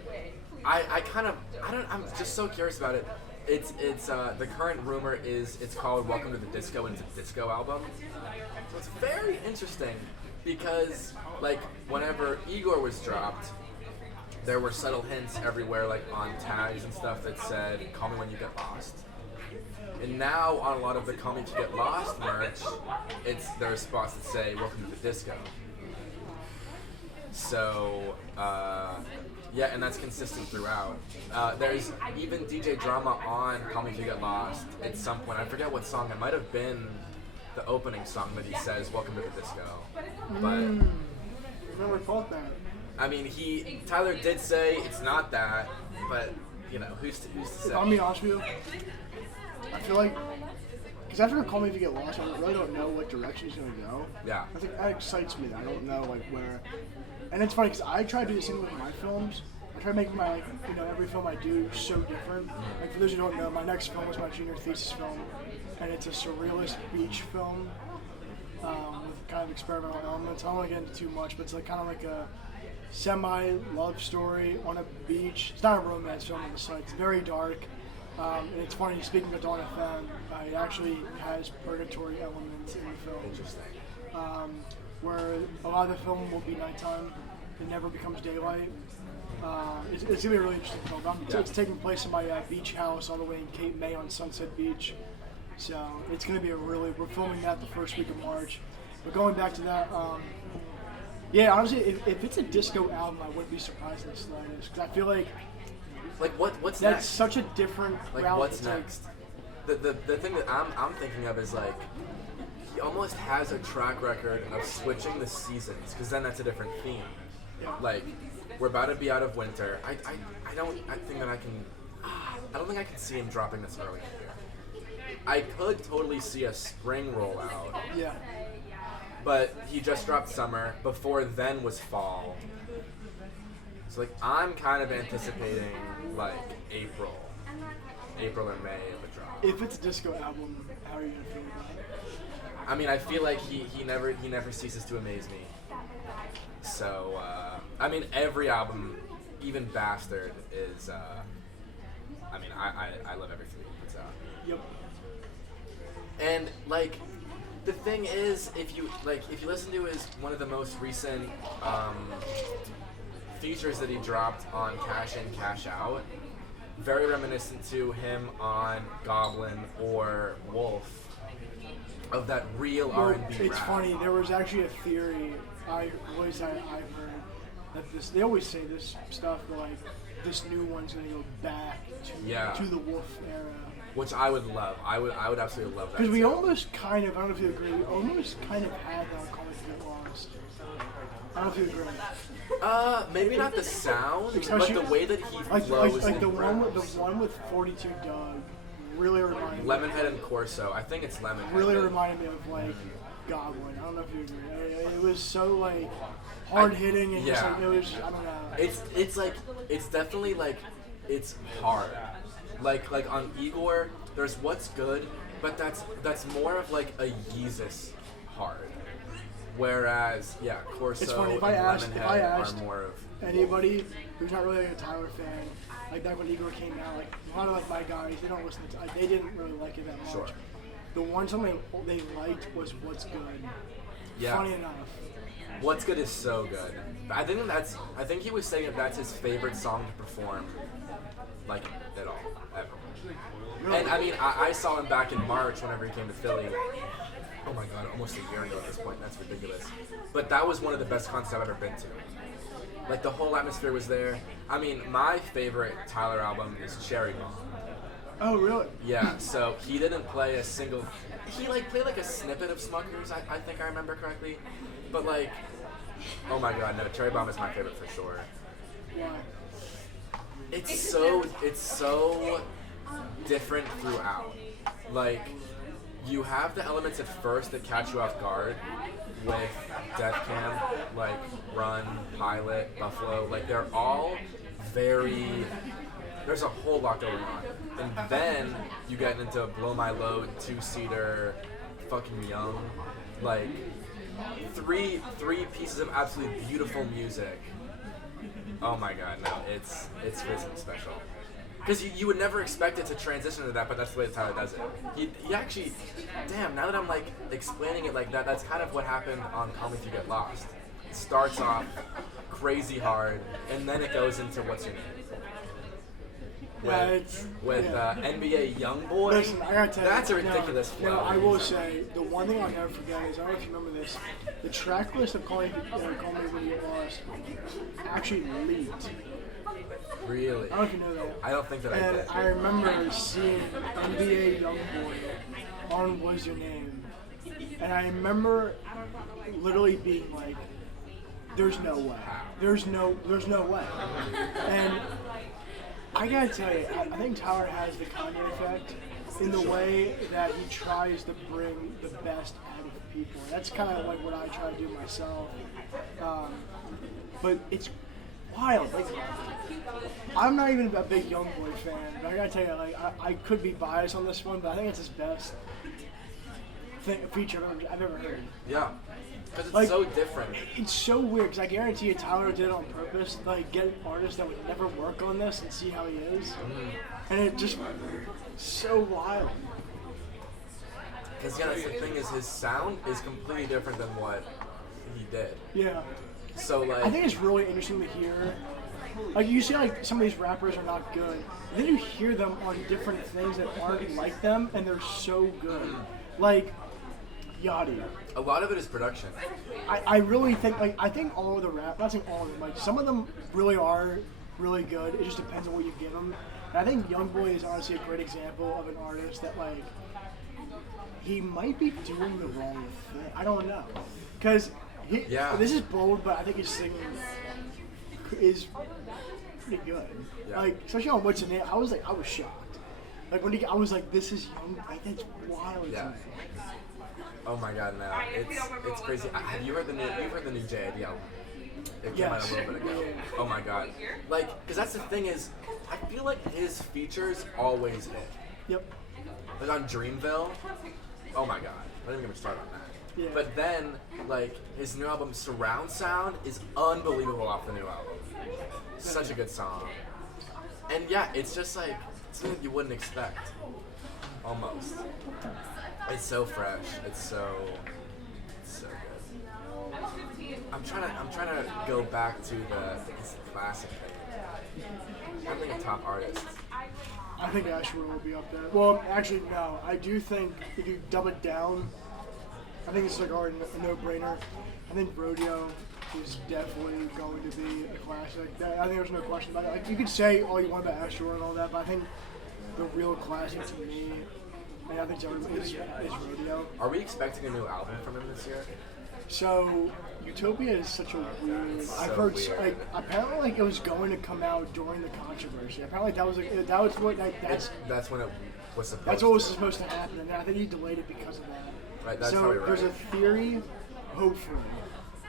I'm just so curious about it. It's the current rumor is it's called Welcome to the Disco, and it's a disco album. So it's very interesting because like whenever Igor was dropped, there were subtle hints everywhere, like on tags and stuff that said "Call me when you get lost." And now on a lot of the "Call me if you get lost" merch, there are spots that say "Welcome to the Disco." So yeah, and that's consistent throughout. There's even DJ drama on "Call Me If You Get Lost" at some point. I forget what song. It might have been the opening song that he says "Welcome to the Disco." But I never thought that. I mean, Tyler did say it's not that, but you know, who's to say? I'll be honest with you. I feel like, because after Call Me If You Get Lost, I really don't know what direction he's gonna go. Yeah. I think that excites me. I don't know like where. And it's funny because I try to do the same with my films. I try to make my every film I do so different. Like for those who don't know, my next film was my junior thesis film, and it's a surrealist beach film with kind of experimental elements. I don't want to get into too much, but it's like kind of like a semi-love story on a beach. It's not a romance film on the site. It's very dark. And it's funny, speaking of Dawn FM, it actually has purgatory elements in the film. Interesting. Where a lot of the film will be nighttime. It never becomes daylight. It's going to be a really interesting film. It's taking place in my beach house all the way in Cape May on Sunset Beach. So it's going to be we're filming that the first week of March. But going back to that, yeah, honestly, if it's a disco album, I wouldn't be surprised in the slightest. Because I feel like what's that's next? such a different Like route what's to take. next? The thing that I'm thinking of is like he almost has a track record of switching the seasons because then that's a different theme. Yeah. Like we're about to be out of winter. I don't think I can see him dropping this early in the year. I could totally see a spring rollout. Yeah. But he just dropped summer. Before then was fall. So like I'm kind of anticipating like April or May of a drop. If it's a disco album, how are you gonna feel about it? I mean, I feel like he never ceases to amaze me. So I mean, every album, even Bastard, is. I mean, I love everything he puts out. Yep. And like, the thing is, if you listen to his one of the most recent features that he dropped on Cash In, Cash Out, very reminiscent to him on Goblin or Wolf, of that real R&B It's rap. funny. There was actually a theory I've heard that they always say this stuff, but like this new one's gonna go back to the Wolf era. Which I would love. I would absolutely love that. Because we too. almost kind of, I don't know if you agree, we almost kind of had that Call Me If You Get Lost. I don't know if you agree. Maybe not the sound, Especially- but the way that he flows like and the raps. one with 42 Doug really reminded Lemonhead and Corso. I think it's Lemonhead. really reminded me of like Goblin. I don't know if you agree. It was so like hard hitting and just yeah. like it was. I don't know. It's like it's definitely like it's hard. Like on Igor, there's What's Good, but that's more of like a Yeezus hard. Whereas Corso It's funny, and if I asked Lemonhead are more of anybody who's not really like a Tyler fan, like back when Igor came out, like a lot of like my guys, they don't listen to they didn't really like it that much. Sure. The one song they liked was What's Good. Yeah. Funny enough. What's Good is so good. I think he was saying that that's his favorite song to perform, like at all, ever. Really? And I mean, I saw him back in March whenever he came to Philly. Oh my god, almost a year ago at this point. That's ridiculous. But that was one of the best concerts I've ever been to. Like the whole atmosphere was there. I mean, my favorite Tyler album is Cherry Bomb. Oh, really? Yeah, so he didn't play a single. He like played like a snippet of Smuckers, I think I remember correctly, but like, oh my god, no, Cherry Bomb is my favorite for sure. Why? It's so different throughout. Like, you have the elements at first that catch you off guard with Death Cam, like Run, Pilot, Buffalo. Like, they're all very. There's a whole lot going on. And then you get into Blow My Load, 2-seater, fucking Young. Like, three pieces of absolutely beautiful music. Oh my god, no, it's something special. Because you would never expect it to transition to that, but that's the way Tyler does it. He actually, damn, now that I'm like explaining it like that, that's kind of what happened on Call Me If You Get Lost. It starts off crazy hard, and then it goes into What's Your Name? With NBA YoungBoy. Listen, I gotta tell you, that's a ridiculous flow. No, I will say, the one thing I'll never forget is, I don't know if you remember this, the track list of Call Me When You Get Lost actually leaked. Really? I don't know if you know that. I don't think that I did. And I remember seeing NBA YoungBoy on What's Your Name, and I remember literally being like, "There's no way. There's no way." And I gotta tell you, I think Tyler has the Kanye effect in the way that he tries to bring the best out of people. That's kind of like what I try to do myself. But it's wild. Like, I'm not even a big YoungBoy fan, but I gotta tell you, like, I could be biased on this one, but I think it's his best feature I've ever heard. Yeah. Because it's Like, so different. It's so weird, because I guarantee you Tyler did it on purpose, like, get an artist that would never work on this and see how he is. And it just, so wild. Because, yeah, that's the thing is his sound is completely different than what he did. Yeah. So, like... I think it's really interesting to hear. Like, you see, like, some of these rappers are not good. And then you hear them on different things that aren't like them, and they're so good. Like, Yachty. A lot of it is production. I really think, like, I think all of the rap, not saying all of them, like, some of them really are really good. It just depends on what you give them. And I think YoungBoy is honestly a great example of an artist that, like, he might be doing the wrong thing. I don't know. Because this is bold, but I think his singing is pretty good. Yeah. Like, especially on What's Your Name, I was shocked. Like, when I was like, this is Young, like, that's wild. Yeah. Oh my god, no. It's crazy. Have you heard the new JID album? It came out a little bit ago. Yeah. Oh my god. Like, because that's the thing is, I feel like his features always hit. Yep. Like on Dreamville, oh my god. Don't even get me started on that. Yeah. But then, like, his new album, Surround Sound, is unbelievable off the new album. Such a good song. And yeah, it's just like, something you wouldn't expect. Almost. It's so fresh. It's so good. I'm trying to go back to this classic thing. I think a top artist. I think Ashwood will be up there. Well, actually, no. I do think if you dumb it down, I think it's like already a no-brainer. I think Rodeo is definitely going to be a classic. I think there's no question about it. Like, you could say all you want about Ashwood and all that, but I think the real classic to me, and I think is Rodeo. Are we expecting a new album from him this year? So, Utopia is such a weird. I've heard weird. like apparently like it was going to come out during the controversy. Apparently that's when it was supposed. That's what was supposed to happen, and I think he delayed it because of that. Right. That's so probably right. There's a theory, hopefully,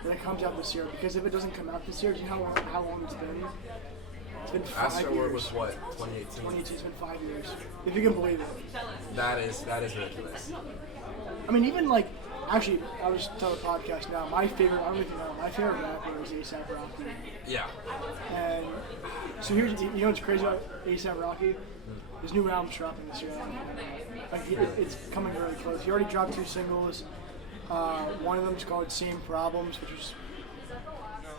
that it comes out this year. Because if it doesn't come out this year, do you know how long it's been? It's been 5 years. Astroworld was what, 2018? 2018. It's been 5 years. If you can believe it. That is ridiculous. I mean, even like. Actually, I was telling the podcast now, my favorite rapper is A$AP Rocky. Yeah. And so you know what's crazy about A$AP Rocky? His new album's dropping this year. Like, it's coming really close. He already dropped 2 singles. One of them's called Same Problems, which is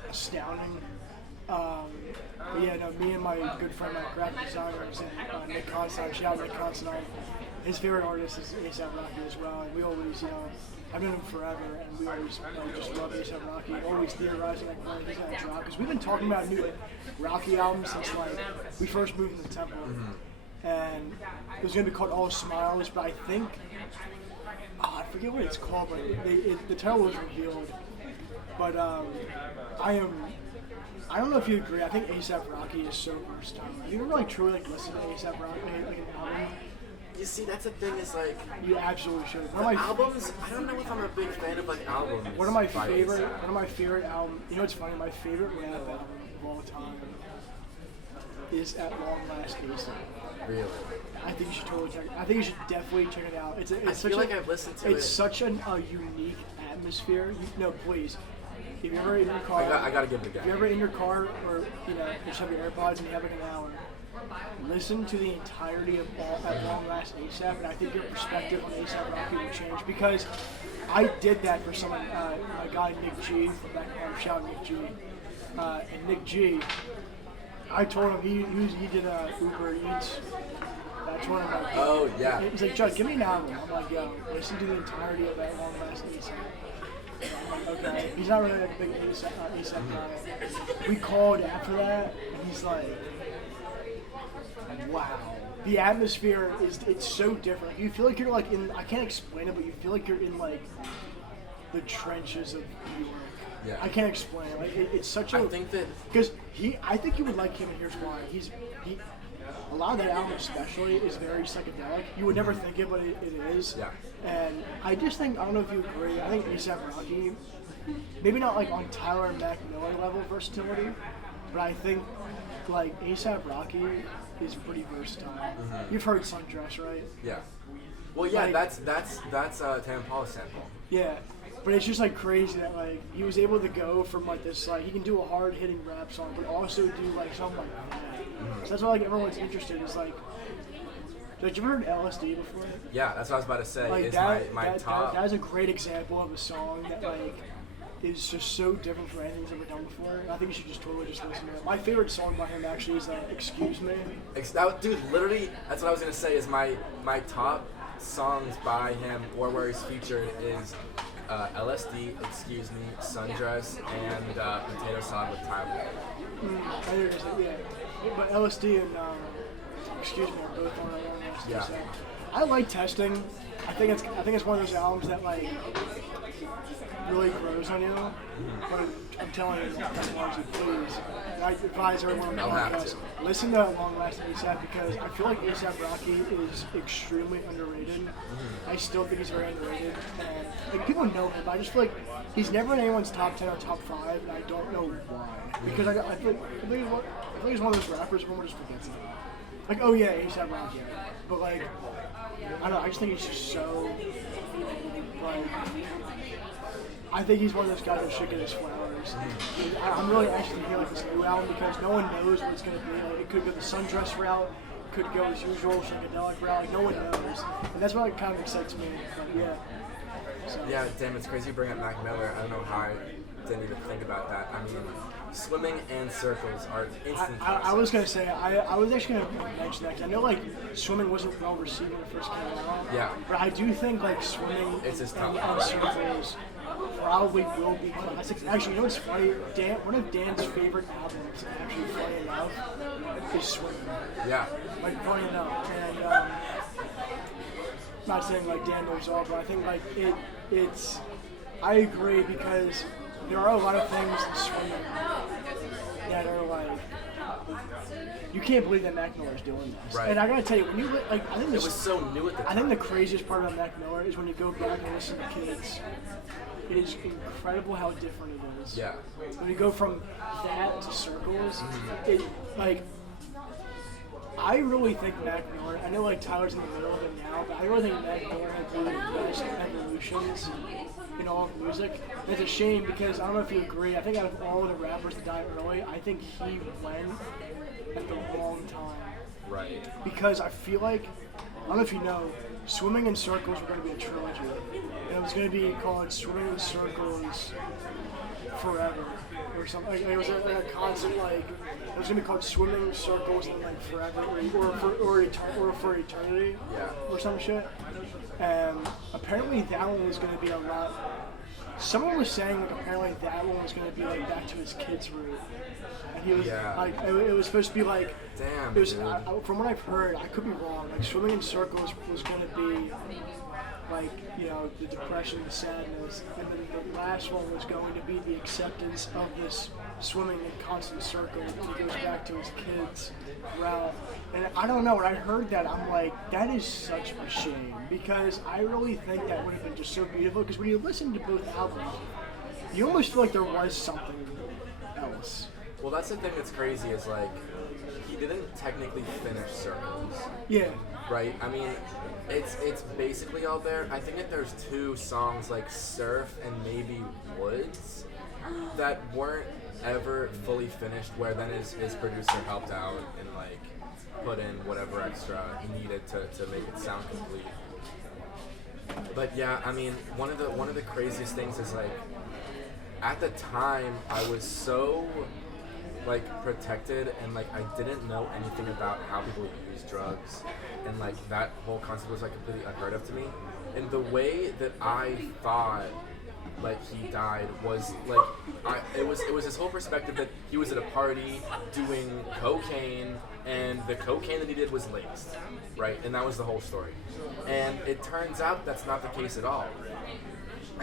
astounding. But yeah, no, me and my good friend, my graphic designer, Nick Constantine, shout out Nick Constantine. His favorite artist is A$AP Rocky as well. And we always, I've known him forever, and we always just love A$AP Rocky. Always theorizing like when he's gonna drop, because we've been talking about new Rocky albums since like we first moved to the Temple. and it was going to be called All Smiles, but I think, I forget what it's called, but the title was revealed. But I don't know if you agree. I think A$AP Rocky is so versatile. Have you ever like truly like listened to A$AP Rocky, like an album? You see, that's the thing is like You absolutely should. albums. I don't know if I'm a big fan of like albums. One of my by favorite A$AP. album. You know what's funny? My favorite rap album of all time is At Long Last A$AP. Really? I think you should totally check it. I think you should definitely check it out. It's I such feel like a, I've listened to it's it. such a unique atmosphere. No, please. If you're ever in your car, I gotta give it a if you're go. ever in your car or you just have your AirPods and you have like an hour, listen to the entirety of At Long Last A$AP, and I think your perspective on A$AP Rocky will change because I did that for someone, a guy Nick G from back home. Shout out Nick G. And Nick G, I told him he did Uber Eats. That's one of my. Oh yeah. He's like, Judd, give me an album. I'm like, yo, listen to the entirety of At Long Last A$AP. Okay. He's not really like a big A$AP guy. We called after that, and he's like, wow. The atmosphere it's so different. You feel like you're like in, I can't explain it, but you feel like you're in like the trenches of New York. Yeah. I can't explain it. Like it's such a. I think that Because I think you would like him, and here's why. A lot of that album especially is very psychedelic. You would never think it, but it is. Yeah. And I just think, I don't know if you agree, I think A$AP Rocky, maybe not like on Tyler and Mac Miller level versatility, but I think like A$AP Rocky is pretty versatile. You've heard Sundress, right? yeah. Well, yeah. Like- that's Tam Paul's sample. Yeah. But it's just like crazy that like he was able to go from like this like he can do a hard hitting rap song but also do like something like that. So that's why like everyone's interested is like you ever heard LSD before? Yeah, that's what I was about to say. Like Is that, my top. that is a great example of a song that like is just so different from anything he's ever done before. And I think you should just totally just listen to it. My favorite song by him actually is Excuse Me. Dude, literally, that's what I was gonna say. Is my top songs by him or where he's featured is LSD, Excuse Me, Sundress, and Potato Salad with Tyler. I think it's yeah. But LSD and Excuse Me are both on our own list. Yeah. So. I like Testing. I think it's one of those albums that like really grows on you. But I'm telling you, technology, please. And I advise everyone on the I'll have podcast, to. listen to Long Last A$AP because I feel like A$AP Rocky is extremely underrated. I still think he's very underrated. And like people know him, but I just feel like he's never in anyone's top 10 or top 5, and I don't know why. Because I feel like he's one of those rappers everyone just forgets it. Like, oh yeah, A$AP Rocky. But like, I don't know, I just think he's just so, like, I think he's one of those guys that should get his flowers. I'm really anxious to hear like this new album because no one knows what it's going to be. Like, it could go the Sundress route, could go as usual, psychedelic route, like no one knows. And that's what kind of excites me. But yeah. So. Yeah, damn, it's crazy you bring up Mac Miller. I don't know how I didn't even think about that. I mean, swimming and circles are instant. I was gonna say I was actually gonna mention that 'cause I know like swimming wasn't well received when it first came out. Yeah. But I do think like swimming It's his and top. circles probably will be classics. Actually, you know what's funny? One of Dan's favorite albums, actually funny enough, is Swimming. Yeah. Like funny enough, and not saying like Dan knows all, but I think like it's. I agree because there are a lot of things in swimming that are like you can't believe that Mac Miller's doing this. Right. And I gotta tell you, when you like, I think It this, was so new at the time. I think the craziest part about Mac Miller is when you go back and listen to Kids. It is incredible how different it is. Yeah. When you go from that to Circles, it like. I really think Mac Miller, I know like Tyler's in the middle of it now, but I really think Mac Miller had one of the best evolutions in all of music. And it's a shame because I don't know if you agree, I think out of all the rappers that died early, I think he went at the wrong time. Right. Because I feel like, I don't know if you know, Swimming in Circles were going to be a trilogy. And it was going to be called Swimming in Circles Forever. Or something. Like, it was a concept like, it was going to be called Swimming Circles and like Forever or for Eternity. Yeah. Or some shit. And apparently that one was going to be a lot someone was saying like apparently that one was gonna be like back to his kid's root, and he was like it was supposed to be like damn. It was Dude. from what I've heard, I could be wrong. Like swimming in circles was gonna be like the depression, the sadness, and then the last one was going to be the acceptance of this swimming in constant circle. And he goes back to his kids' route. And I don't know, when I heard that, I'm like, that is such a shame, because I really think that would have been just so beautiful, because when you listen to both albums, you almost feel like there was something else. Well, that's the thing that's crazy is like, he didn't technically finish Circles. Yeah. Right? I mean, it's basically all there. I think that there's 2 songs like Surf and maybe Woods that weren't ever fully finished, where then his producer helped out and like put in whatever extra he needed to make it sound complete. But yeah, I mean, one of the craziest things is like, at the time I was so like protected, and like I didn't know anything about how people use drugs, and like that whole concept was like completely unheard of to me. And the way that I thought like he died was like it was this whole perspective that he was at a party doing cocaine, and the cocaine that he did was laced, right? And that was the whole story. And it turns out that's not the case at all.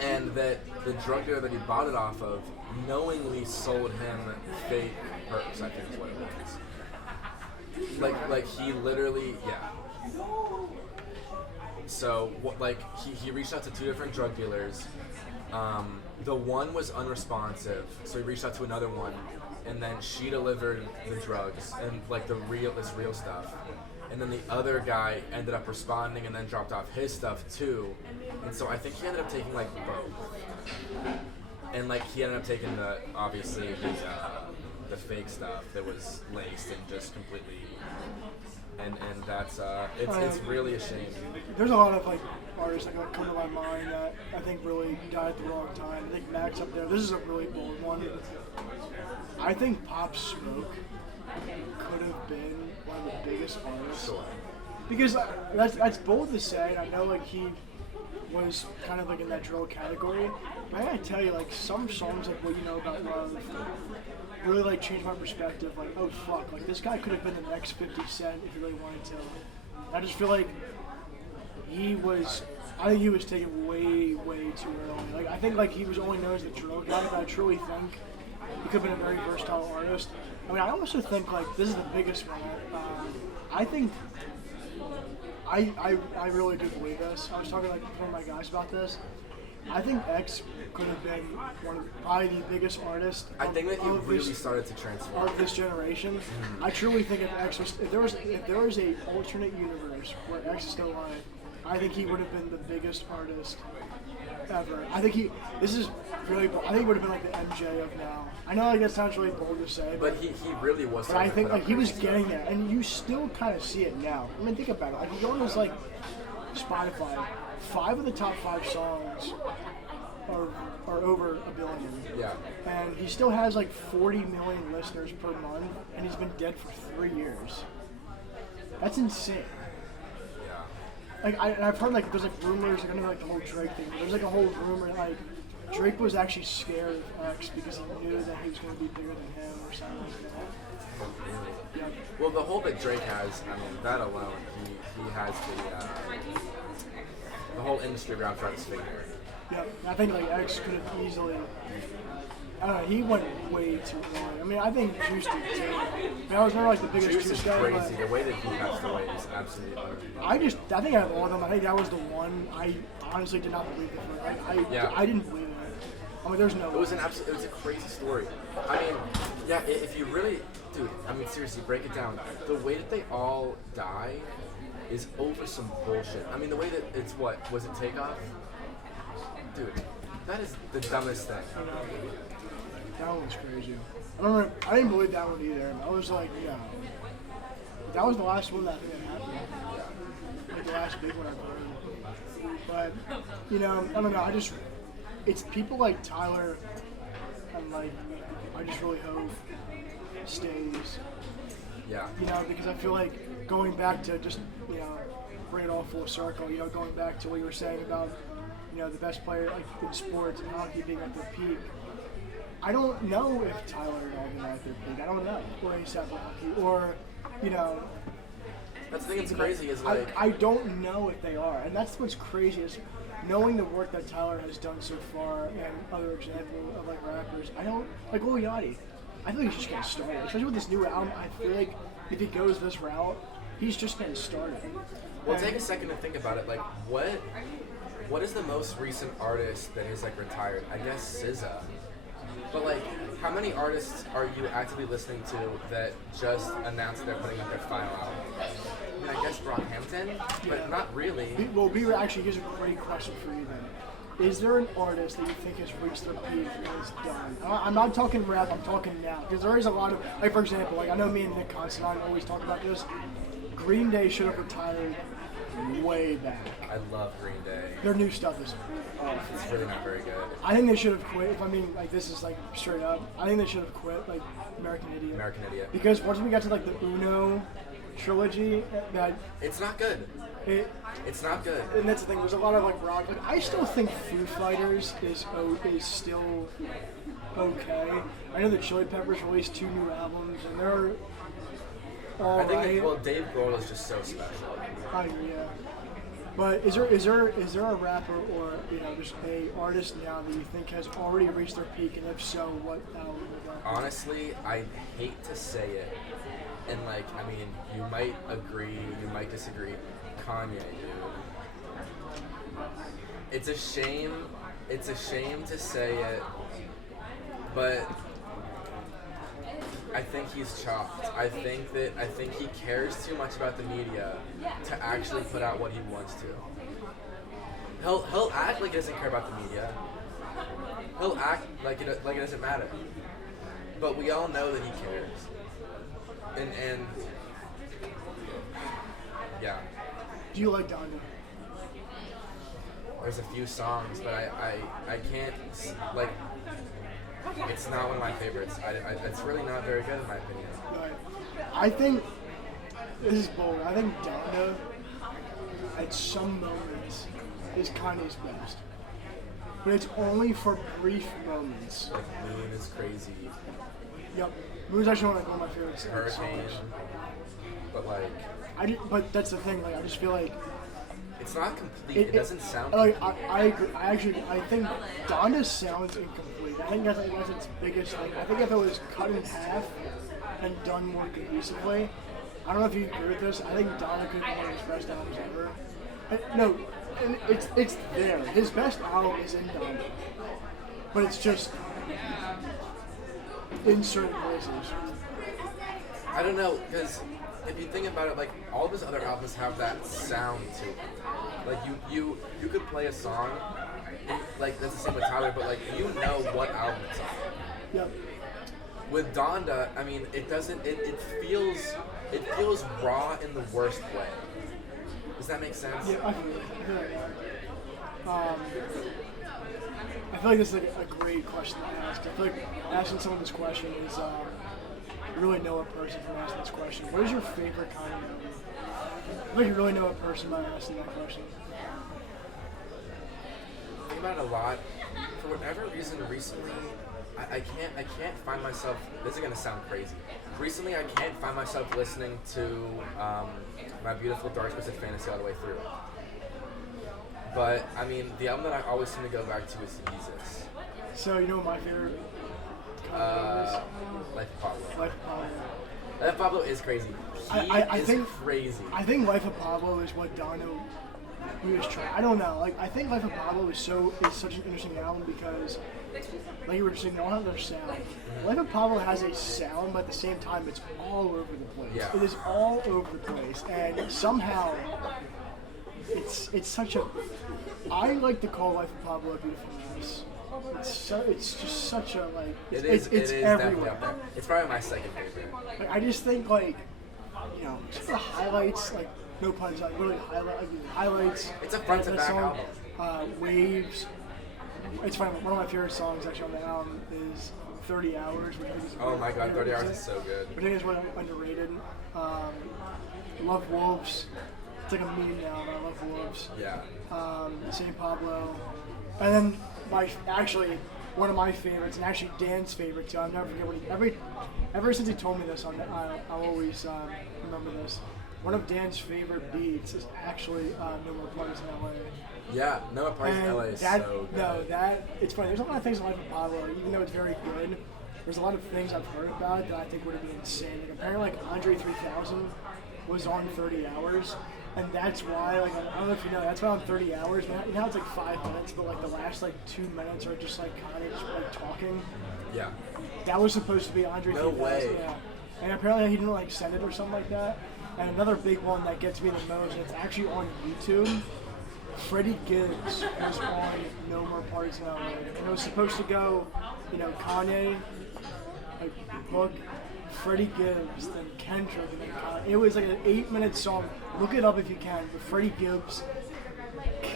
And that the drug dealer that he bought it off of knowingly sold him fake perks, I think is what it was. Like he literally, yeah. So like he reached out to 2 different drug dealers. The one was unresponsive, so he reached out to another one, and then she delivered the drugs and like this real stuff. And then the other guy ended up responding and then dropped off his stuff too. And so I think he ended up taking like both. And like he ended up taking obviously the fake stuff that was laced and just completely. And that's it's really a shame. There's a lot of like artists that come to my mind that I think really died at the wrong time. I think Max up there. This is a really bold one. I think Pop Smoke could have been one of the biggest artists. Sure. Because that's bold to say. And I know like he was kind of like in that drill category. But I gotta tell you, like some songs like What You Know About Love really like changed my perspective. Like, oh fuck, like this guy could have been the next 50 Cent if he really wanted to. I just feel like I think he was taken way, way too early. Like I think like he was only known as the drill guy, but I truly think he could have been a very versatile artist. I mean, I also think like this is the biggest one. I think I really do believe this. I was talking like with one of my guys about this. I think X could have been probably the biggest artist. I think that he really started to transform of this generation. Mm-hmm. I truly think if there was a alternate universe where X is still alive, I think he would have been the biggest artist ever. I think this is really bold. I think he would have been like the MJ of now. I know like that sounds really bold to say, but he really was. But I think like he was getting there, and you still kind of see it now. I mean, think about it. Like you go on this like Spotify, 5 of the top 5 songs are over 1 billion. Yeah. And he still has like 40 million listeners per month, and he's been dead for 3 years. That's insane. Yeah. Like I've heard like there's like rumors like I know like the whole Drake thing. But there's like a whole rumor like Drake was actually scared of X because he knew that he was going to be bigger than him or something like that. Yeah. Well, the hold that Drake has, I mean, that alone, he has the whole industry around trying to figure. Yeah, I think like X could have easily. I don't know. He went way too long. I mean, I think Juice did too. I mean, I was never like the biggest Juice guy. Crazy. The way that he passed away is absolutely unbelievable. I think out of all of them, I think that was the one I honestly did not believe it. I didn't believe it. I mean, there's no. It was a crazy story. I mean, yeah. If you really, dude. I mean, seriously, break it down. The way that they all die is over some bullshit. I mean, the way that it's what was it Takeoff? Dude, that is the dumbest thing. That one's crazy. I didn't believe that one either. I was like, yeah. That was the last one that I think that happened. Like the last big one I've heard. But, I don't know. It's people like Tyler, and like, I just really hope stays. Yeah. Because I feel like going back to just, bring it all full circle, going back to what you were saying about the best player like in sports and hockey being at their peak. I don't know if Tyler and Alden are at their peak. I don't know. Or ASAP Rocky. Or, That's the thing that's crazy is like I don't know if they are. And that's what's crazy is knowing the work that Tyler has done so far and other examples of like rappers. I don't like Lil Yachty. I feel like he's just getting started. Especially with this new album, I feel like if he goes this route, he's just getting started. well, take a second to think about it. Like, what is the most recent artist that is like retired? I guess SZA. But like, how many artists are you actively listening to that just announced they're putting out their final album? I mean, I guess Brockhampton, but not really. Well, actually, here's a great question for you then. Is there an artist that you think has reached their peak and is done? I'm not talking rap, I'm talking now. Because there is a lot of, like for example, like I know me and Nick Constantine always talk about this. Green Day should have retired way back. I love Green Day. Their new stuff is awful. It's really not very good. I think they should have quit. If I mean, like this is like straight up. I think they should have quit, like American Idiot. American Idiot. Because once we got to like the Uno trilogy, that It's not good. It's not good. and that's the thing. There's a lot of like rock. Like I still think Foo Fighters is still okay. I know the Chili Peppers released 2 new albums, and they're all I think right. well, Dave Grohl is just so special. I agree, yeah. But is there a rapper or just a artist now that you think has already reached their peak, and if so, what album would that be? Honestly, I hate to say it, and like, I mean, you might agree, you might disagree. Kanye, dude. It's a shame. It's a shame to say it, but I think he's chopped. I think he cares too much about the media to actually put out what he wants to. He'll act like he doesn't care about the media. He'll act like it doesn't matter. But we all know that he cares. And yeah. Do you like Donda? There's a few songs, but I can't like. It's not one of my favorites. It's really not very good in my opinion. Right. I think this is bold. I think Donda, at some moments, is Kanye's best, but it's only for brief moments. Like Moon is crazy. Yep, Moon's actually one of my favorite Hurricane. songs. But like, But that's the thing. Like, I just feel like it's not complete. It doesn't sound like complete. I agree. I think Donda sounds incomplete. I think that's its biggest thing. I think if it was cut in half and done more cohesively, I don't know if you agree with this. I think Donda could be one of his best albums ever. No, and it's there. His best album is in Donda, but it's just in certain places. I don't know, because if you think about it, like all of his other albums have that sound to them. Like you could play a song, and, like that's the same with Tyler, but like you know what album it's on. Yep. With Donda, I mean, it doesn't. It feels raw in the worst way. Does that make sense? Yeah, I feel I feel like this is a great question to ask. I feel like asking someone this question is you really know a person from asking this question. What is your favorite Kanye album? I feel like you really know a person by asking that question. I think about it a lot. For whatever reason, recently, I can't find myself. This is gonna sound crazy. Recently, I can't find myself listening to My Beautiful Dark Twisted Fantasy all the way through. But I mean, the album that I always seem to go back to is Jesus. So you know what my favorite Kanye is? Life of Pablo. Life of Pablo. Life of Pablo is crazy. I He is think crazy. I think Life of Pablo is what Donda was trying. I don't know. Like I think Life of Pablo is such an interesting album because, like you were saying, they all have their sound. Life of Pablo has a sound, but at the same time, it's all over the place. Yeah. It is all over the place, and somehow, it's such a. I like to call Life of Pablo a beautiful mess. It's just such a like. It's definitely everywhere. up there. It's probably my second favorite. Like, I just think like, just the highlights, like no pun intended, really highlights. It's a front to that back song, album. Waves. It's funny. One of my favorite songs actually on the album is 30 Hours. Which I think is Oh my god, 30 Hours is is so good. Which I think is one underrated. Love Wolves. It's like a meme now. I love wolves. Yeah. St. Pablo, and then one of my favorites, and actually Dan's favorite too. I'll never forget what ever since he told me this, I'll always remember this. One of Dan's favorite beats is actually No More Parties in LA. Yeah, No More Parties in LA is so good. No, it's funny. There's a lot of things in Life of Pablo, even though it's very good. There's a lot of things I've heard about it that I think would be insane. Like, apparently, like Andre 3000 was on 30 Hours. And that's why, like, I don't know if you know, that's why on 30 Hours, you know, it's like 5 minutes, but like the last like 2 minutes are just like kind of just like talking. Yeah. That was supposed to be Andre 3000. No way. Yeah. And apparently he didn't like send it or something like that. And another big one that gets me the most, and it's actually on YouTube. Freddie Gibbs was on No More Parties in LA. And it was supposed to go, you know, Kanye, like Book, Freddie Gibbs, then Kendrick, and then Kanye. It was like an 8-minute song. Look it up if you can. But Freddie Gibbs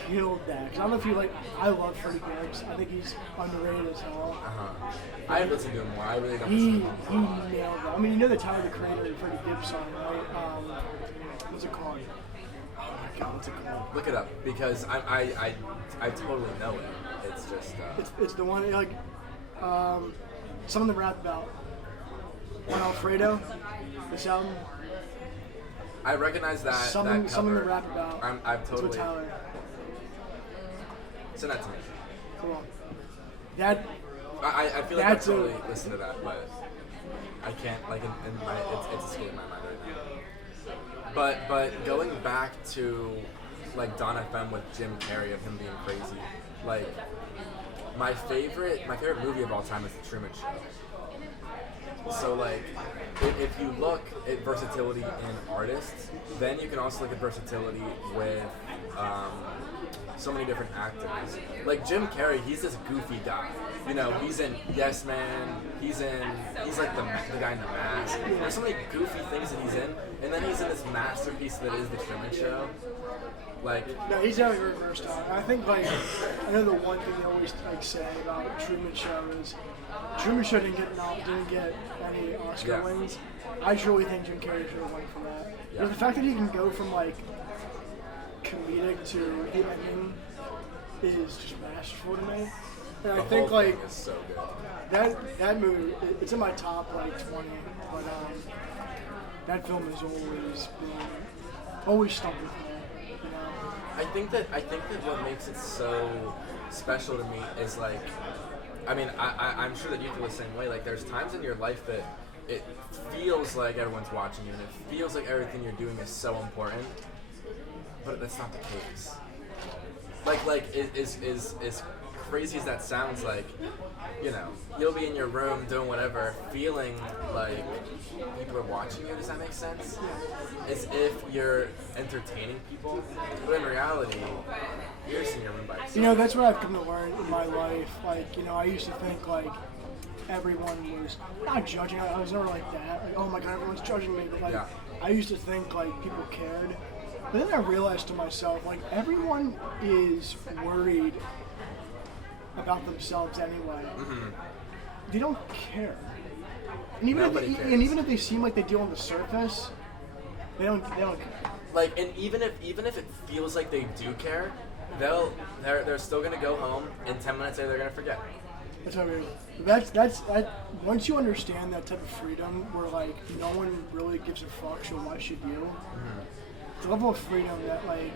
killed that. 'Cause I don't know if you like. I love Freddie Gibbs. I think he's underrated as hell. I listen to him more. I really don't He listen to him. nailed it. I mean, you know the Tyler the Creator and Freddie Gibbs song, right? What's it called? Oh my God, what's it called? Look it up because I totally know it. It's just It's the one like something to rap about. Juan Alfredo, this album. I recognize that Something that cover. to rap about. I've That's totally what Tyler. send that to me. Come on. That I feel like I That's a- totally listen to that, but I can't like in my it's escaping my mind right now. But going back to like Don FM with Jim Carrey of him being crazy, like my favorite movie of all time is The Truman Show. So like if you look at versatility in artists, then you can also look at versatility with so many different actors. Like Jim Carrey, he's this goofy guy. You know, he's in Yes Man. He's like the guy in The Mask. There's so many goofy things that he's in, and then he's in this masterpiece that is The Truman Show. Like, no, he's very versatile. I think like I know the one thing they always like say about Truman Show is Truman Show didn't get any Oscar wins. I truly think Jim Carrey should have won for that. Yeah. The fact that he can go from like comedic to the ending is just masterful to me. And I think whole like thing is so good. that movie, it's in my top like 20, but that film has always stuck with me. You know? I think that what makes it so special to me is like, I mean, I'm sure that you feel the same way. Like, there's times in your life that it feels like everyone's watching you, and it feels like everything you're doing is so important, but that's not the case. Like, is crazy as that sounds, like, you know, you'll be in your room doing whatever, feeling like people are watching you. Does that make sense? As if you're entertaining people, but in reality, you're just in your room by yourself. You know, that's what I've come to learn in my life. Like, you know, I used to think like everyone was not judging. I was never like that. Like, oh my God, everyone's judging me. But like, Yeah. I used to think like people cared. But then I realized to myself, like, everyone is worried about themselves anyway. Mm-hmm. They don't care. And even Nobody cares. and even if they seem like they do on the surface, they don't care. Like, and even if it feels like they do care, they're still gonna go home, and 10 minutes later they're gonna forget. That's what I mean. That's once you understand that type of freedom, where like no one really gives a fuck, so why should you? It's a level of freedom that like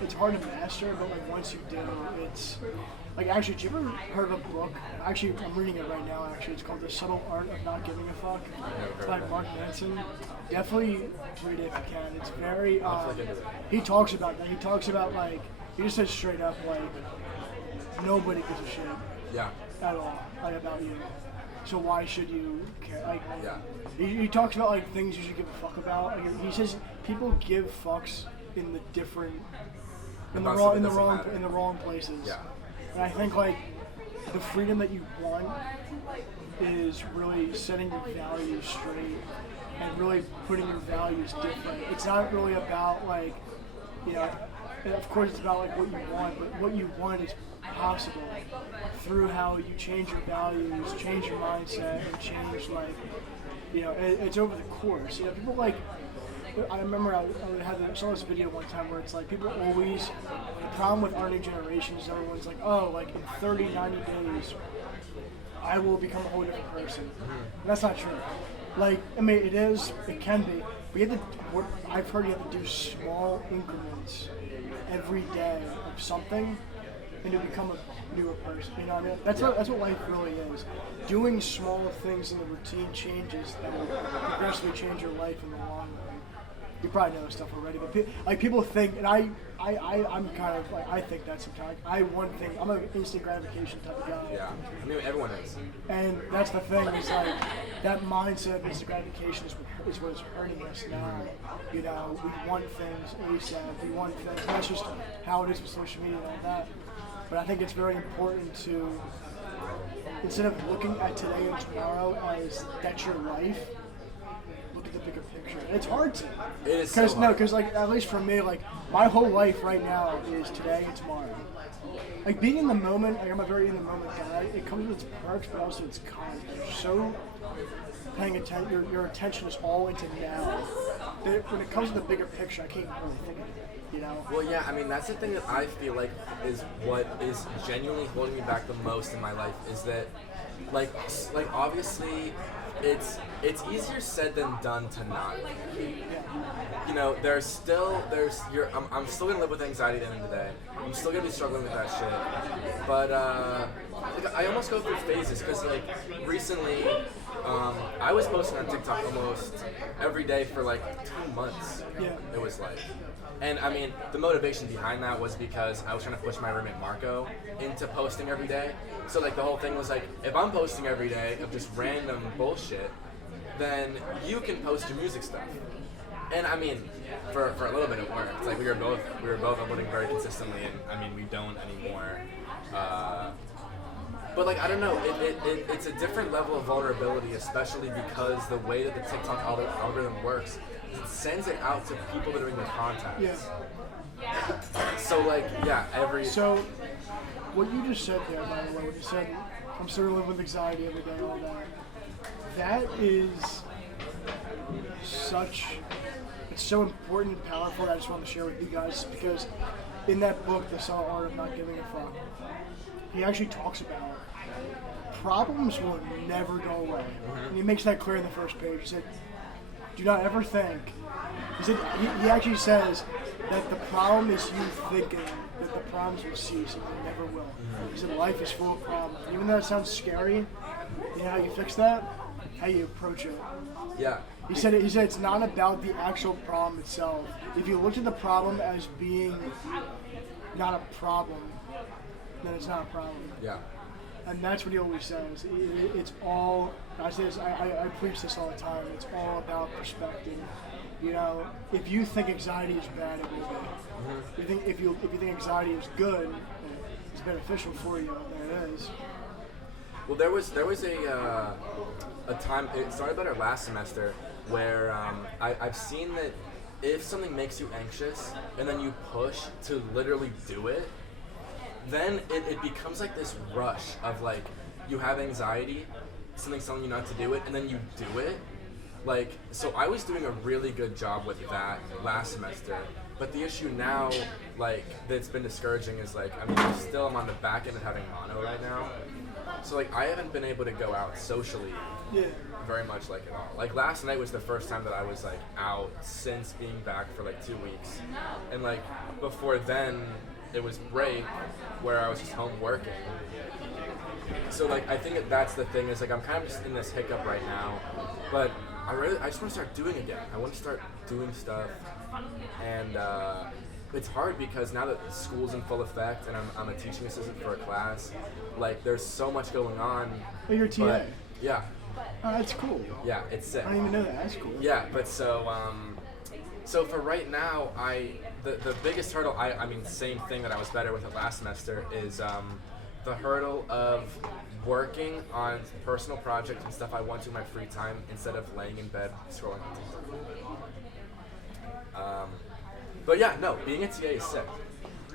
it's hard to master, but like once you do, it's like actually. Did you ever heard of a book? Actually, I'm reading it right now. Actually, it's called The Subtle Art of Not Giving a Fuck. It's by Mark Manson. Definitely read it if you can. It's very. He talks about that. He talks about like he just says straight up like nobody gives a shit. Yeah. At all, like about you. So why should you care? Like, Yeah. he talks about like things you should give a fuck about. Like, he says people give fucks in the different, in the wrong places. Yeah. And I think like the freedom that you want is really setting your values straight and really putting your values different. It's not really about like, you know, of course it's about like what you want, but what you want is possible through how you change your values, change your mindset, and change like, you know, it's over the course. You know, people like I remember I saw this video one time where it's like people always, the problem with our new generation is everyone's like, oh, like in 30, 90 days, I will become a whole different person. And that's not true. Like, I mean, it can be, but you have to, I've heard you have to do small increments every day of something and to become a newer person. You know what I mean? That's what life really is. Doing small things in the routine changes that will progressively change your life in the long run. You probably know this stuff already, but people think, and I'm kind of like, I think that sometimes. I'm an instant gratification type of guy. Yeah, I mean everyone is. And that's the thing, is like, that mindset of instant gratification is what is hurting us now. You know, we want things ASAP, we want things, and that's just how it is with social media and all that. But I think it's very important to, instead of looking at today and tomorrow as that's your life, look at the bigger picture. And it's hard to. It is so hard. Because like, at least for me, like, my whole life right now is today and tomorrow. Like, being in the moment, like, I'm a very in the moment guy. It comes with its perks, but also its cons. You're so paying attention, your attention is all into now. That when it comes to the bigger picture, I can't really think of it. You know? Well, yeah, I mean, that's the thing that I feel like is what is genuinely holding me back the most in my life is that, like obviously, it's easier said than done to not. You know, I'm still gonna live with anxiety at the end of the day. I'm still gonna be struggling with that shit. But like, I almost go through phases because like recently, I was posting on TikTok almost every day for like 2 months. Yeah. It was like. And I mean, the motivation behind that was because I was trying to push my roommate Marco into posting every day. So like the whole thing was like, if I'm posting every day of just random bullshit, then you can post your music stuff. And I mean, for a little bit it worked. Like we were both uploading very consistently, and I mean we don't anymore. But like I don't know, it's a different level of vulnerability, especially because the way that the TikTok algorithm works. It sends it out to people that are in your contacts. Yeah. So like, yeah, So, what you just said there, by the way, when you said, I'm starting to live with anxiety every day, all that is it's so important and powerful that I just want to share with you guys, because in that book, The Subtle Art of Not Giving a Fuck, he actually talks about problems will never go away. And he makes that clear in the first page. He said, do not ever think. He actually says that the problem is you thinking that the problems will cease, and they never will. He said life is full of problems. Even though it sounds scary, you know how you fix that? How you approach it. Yeah. He said it's not about the actual problem itself. If you look at the problem as being not a problem, then it's not a problem. Yeah. And that's what he always says. It's all, I say this, I preach this all the time, it's all about perspective. You know, if you think anxiety is bad, it will be. If you think anxiety is good, it's beneficial for you, there it is. Well, there was a time, it started about our last semester, where I've seen that if something makes you anxious, and then you push to literally do it, then it becomes like this rush of like, you have anxiety, something's telling you not to do it, and then you do it. Like, so I was doing a really good job with that last semester, but the issue now, like, that's been discouraging is like, I mean, I'm on the back end of having mono right now. So like, I haven't been able to go out socially very much like at all. Like last night was the first time that I was like out since being back for like 2 weeks. And like, before then, it was break where I was just home working. So like, I think that's the thing is like, I'm kind of just in this hiccup right now, but I just want to start doing again. I want to start doing stuff, and it's hard because now that school's in full effect and I'm a teaching assistant for a class, like there's so much going on. Oh, you're a TA? But, yeah. Oh, that's cool. Yeah, it's sick. I didn't even know that. That's cool. Yeah, but so for right now, the biggest hurdle, I mean, same thing that I was better with it last semester, is the hurdle of working on personal projects and stuff I want to in my free time instead of laying in bed scrolling on TikTok. But yeah, no, being a TA is sick.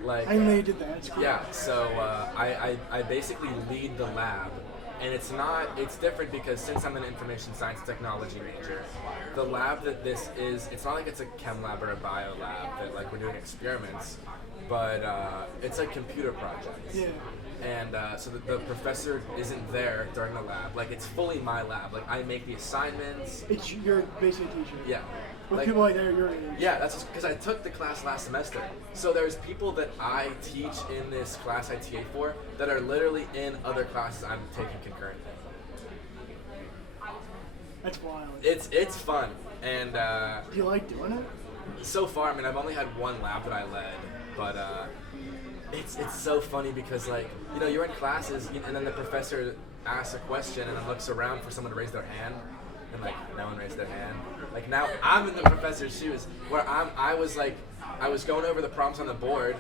Like, I didn't know you did that. That's cool. Yeah, so I basically lead the lab, And it's different because since I'm an information science technology major, the lab that this is, it's not like it's a chem lab or a bio lab that like we're doing experiments, but it's a computer project. Yeah. And so the professor isn't there during the lab. Like it's fully my lab. Like I make the assignments. You're basically a teacher. Yeah. With Like, people like that, you're yeah, that's because I took the class last semester. So there's people that I teach in this class I TA for that are literally in other classes I'm taking concurrently. That's wild. It's fun, and Do you like doing it? so far, I mean, I've only had one lab that I led, but it's so funny because like you're in classes and then the professor asks a question and then looks around for someone to raise their hand, and like no one raised their hand. Like now I'm in the professor's shoes where I was going over the problems on the board.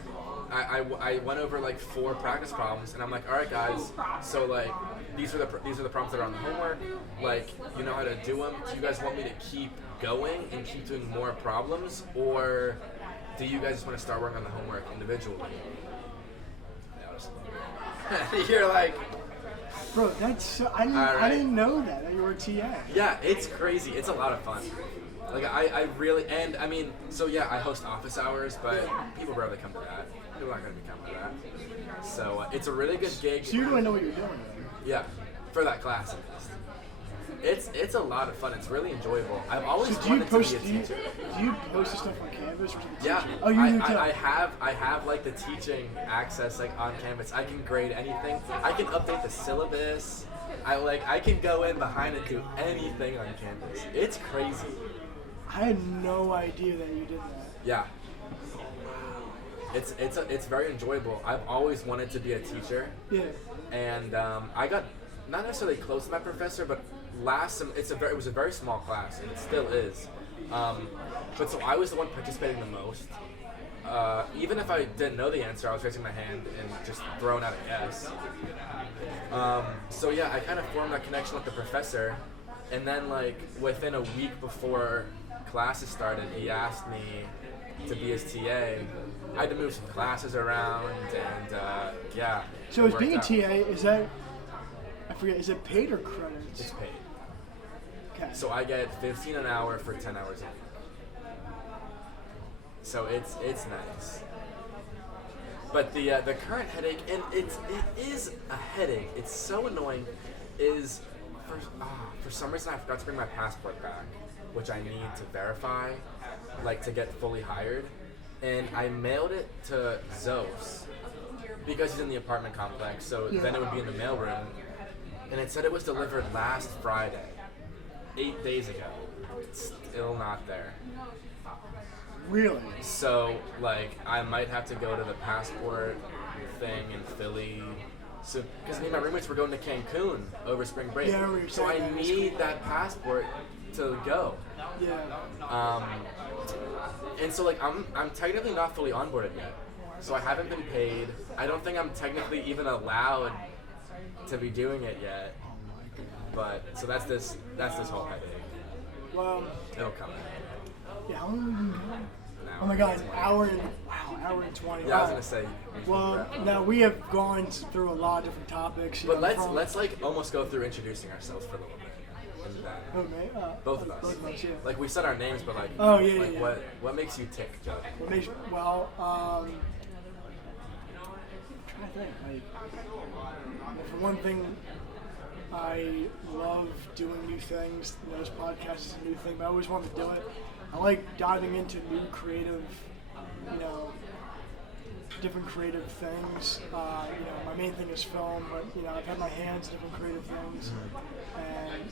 I went over like 4 practice problems and I'm like, all right guys, so like these are the problems that are on the homework. Like you know how to do them. Do you guys want me to keep going and keep doing more problems, or do you guys just want to start working on the homework individually? You're like, bro, that's so, I didn't know that you were a TA. Yeah, it's crazy. It's a lot of fun. Like I really, and I mean, so yeah, I host office hours, but people rarely come to that. People aren't going to be coming to that. So it's a really good gig. So you really know what you're doing. Yeah, for that class at least. It's a lot of fun. It's really enjoyable. I've always So wanted to be a teacher. Do you post the stuff on Canvas or something? Yeah. Oh, you do too. I have like the teaching access like on Canvas. I can grade anything. I can update the syllabus. I can go in behind and do anything on Canvas. It's crazy. I had no idea that you did that. Yeah. It's very enjoyable. I've always wanted to be a teacher. Yeah. And I got not necessarily close to my professor, but it was a very small class, and it still is. But so I was the one participating the most. Even if I didn't know the answer, I was raising my hand and just throwing out a guess. So yeah, I kind of formed that connection with the professor, and then like within a week before classes started, he asked me to be his TA. I had to move some classes around, and yeah. So as it being a worked TA, out. is that, I forget, is it paid or credits? It's paid. Okay. So I get $15 an hour for 10 hours a week. So it's nice. But the current headache, and it is a headache. It's so annoying. Is for some reason I forgot to bring my passport back, which I need to verify, like to get fully hired. And I mailed it to Zos because he's in the apartment complex. So then it would be in the mailroom. And it said it was delivered last Friday, 8 days ago. It's still not there. Really? So, like, I might have to go to the passport thing in Philly. So, because me and my roommates were going to Cancun over spring break. Yeah, I remember you so I saying that. need that passport to go. Yeah. And so, like, I'm technically not fully onboarded yet. So I haven't been paid. I don't think I'm technically even allowed to be doing it yet. But so that's this whole headache. Well, It'll come. yeah, how long have we been going? Now. Oh my god, an hour and 20. Yeah, I was gonna say. Well, now we have gone through a lot of different topics. But let's like almost go through introducing ourselves for a little bit. And that. Oh, man, Both of us. Both of us, yeah. Like we said our names, but like. Oh, yeah, like yeah. What makes you tick, Judd? What makes, well, I'm trying to think. Like, for one thing, I love doing new things. You know, this podcast is a new thing, but I always wanted to do it. I like diving into new creative, different creative things. My main thing is film, but I've had my hands in different creative things, and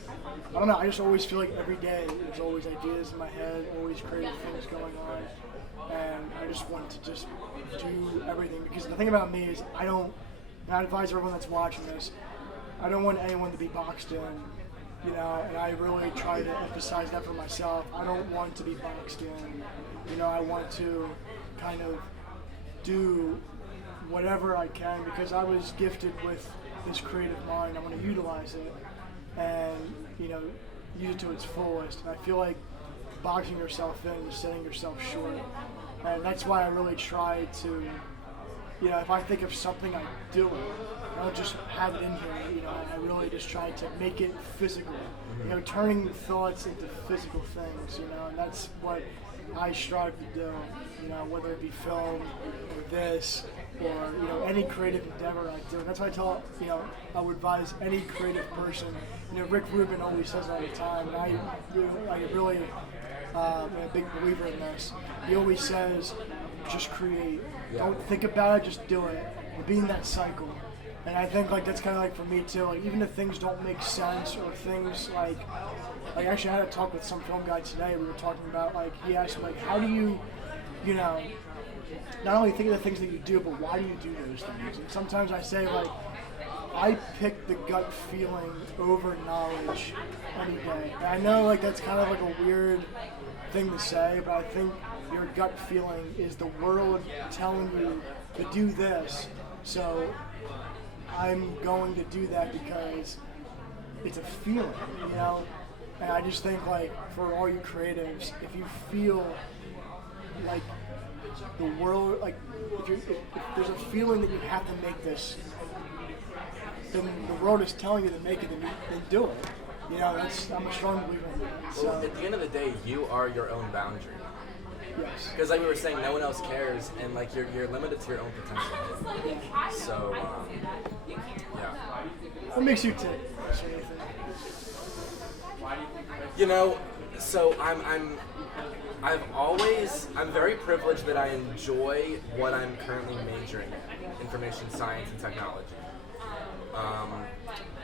I don't know. I just always feel like every day there's always ideas in my head, always creative things going on, and I just want to just do everything. Because the thing about me is and I advise everyone that's watching this, I don't want anyone to be boxed in. And I really try to emphasize that for myself. I don't want to be boxed in. I want to kind of do whatever I can because I was gifted with this creative mind. I want to utilize it and, use it to its fullest. And I feel like boxing yourself in is setting yourself short. And that's why I really try to if I think of something, I do it. I don't just have it in here. I really just try to make it physical. Turning thoughts into physical things. And that's what I strive to do. Whether it be film or this or any creative endeavor I do. And that's why I would advise any creative person. Rick Rubin always says all the time, and I really am a big believer in this. He always says, just create. Yeah. Don't think about it, just do it. Be in that cycle. And I think that's kind of for me too. Even if things don't make sense or things actually I had a talk with some film guy today. We were talking about he asked me how do you, not only think of the things that you do, but why do you do those things? And sometimes I say I pick the gut feeling over knowledge any day. And I know that's kind of a weird thing to say, but I think your gut feeling is the world telling you to do this. So I'm going to do that because it's a feeling, And I just think for all you creatives, if you feel like the world, if there's a feeling that you have to make this, then the world is telling you to make it, then do it. I'm a strong believer in that. So, at the end of the day, you are your own boundary. yes. Because we were saying, no one else cares, and you're limited to your own potential. So, yeah. What makes you tick? So I'm very privileged that I enjoy what I'm currently majoring in, information science and technology.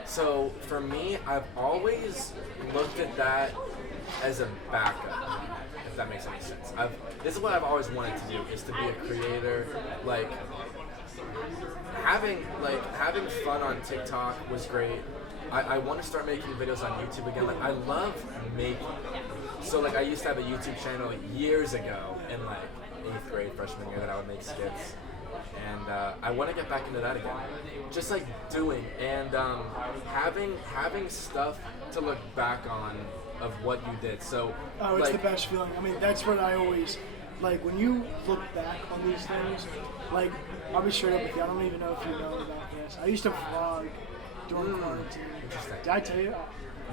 So for me, I've always looked at that as a backup, if that makes any sense. This is what I've always wanted to do, is to be a creator. Having fun on TikTok was great. I want to start making videos on YouTube again. I love making. So I used to have a YouTube channel years ago in 8th grade, freshman year, that I would make skits. And I want to get back into that again. Just doing and having stuff to look back on of what you did. So it's the best feeling. I mean, that's what I always when you look back on these things. I'll be straight up with you. I don't even know if you know about this. I used to vlog during quarantine. Interesting. Did I tell you?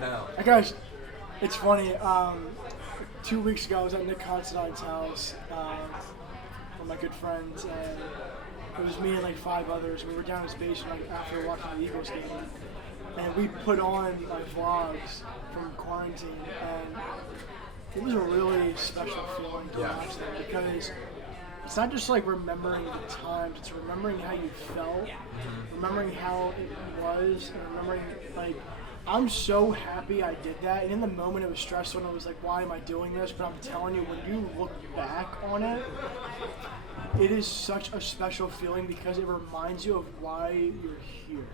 No. Guys, it's funny. 2 weeks ago, I was at Nick Considine's house with my good friends, and it was me and 5 others. We were down in his basement after watching the Eagles game, and we put on my vlogs from quarantine, and it was a really special feeling to watch them because it's not just remembering the times, it's remembering how you felt, remembering how it was, and remembering I'm so happy I did that. And in the moment it was stressful and I was why am I doing this? But I'm telling you, when you look back on it, it is such a special feeling because it reminds you of why you're here.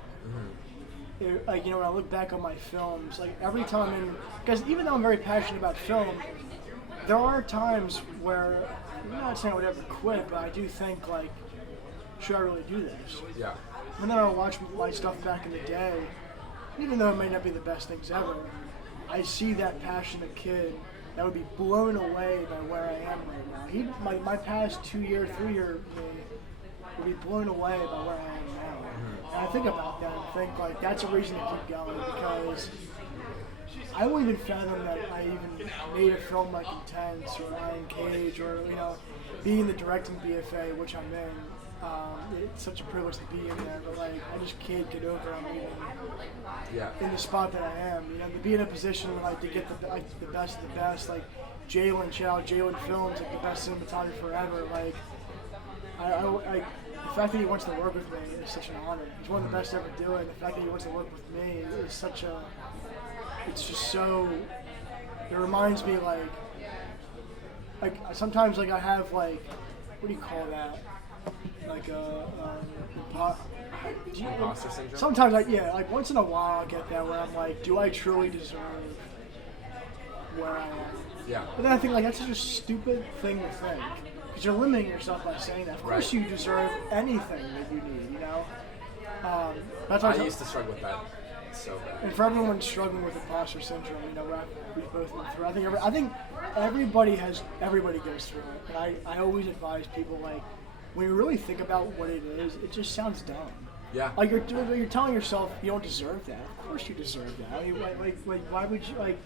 When I look back on my films, every time, because even though I'm very passionate about film, there are times where, I'm not saying I would ever quit, but I do think should I really do this? Yeah. When I watch my stuff back in the day, even though it may not be the best things ever, I see that passionate kid that would be blown away by where I am right now. My past 2-year, 3-year me would be blown away by where I am now. And I think about that and think that's a reason to keep going, because I wouldn't even fathom that I even made a film like Intense or Iron Cage or being the directing BFA, which I'm in. It's such a privilege to be in there, but I just can't get over I'm even in the spot that I am. To be in a position where to get the best of the best, Jalen Films, the best cinematographer ever. The fact that he wants to work with me is such an honor. He's one of the best to ever do it. The fact that he wants to work with me is such a. It's just so. It reminds me sometimes I have what do you call that? Imposter syndrome? Sometimes, once in a while I get that where I'm do I truly deserve where I am? Yeah. But then I think that's such a stupid thing to think, because you're limiting yourself by saying that. Of course you deserve anything that you need, That's why I used to struggle with that so bad. And for everyone struggling with imposter syndrome, we've both been through. I think everybody goes through it, and I always advise people when you really think about what it is, it just sounds dumb. Yeah. Like you're telling yourself you don't deserve that. Of course you deserve that. I mean, like why would you like?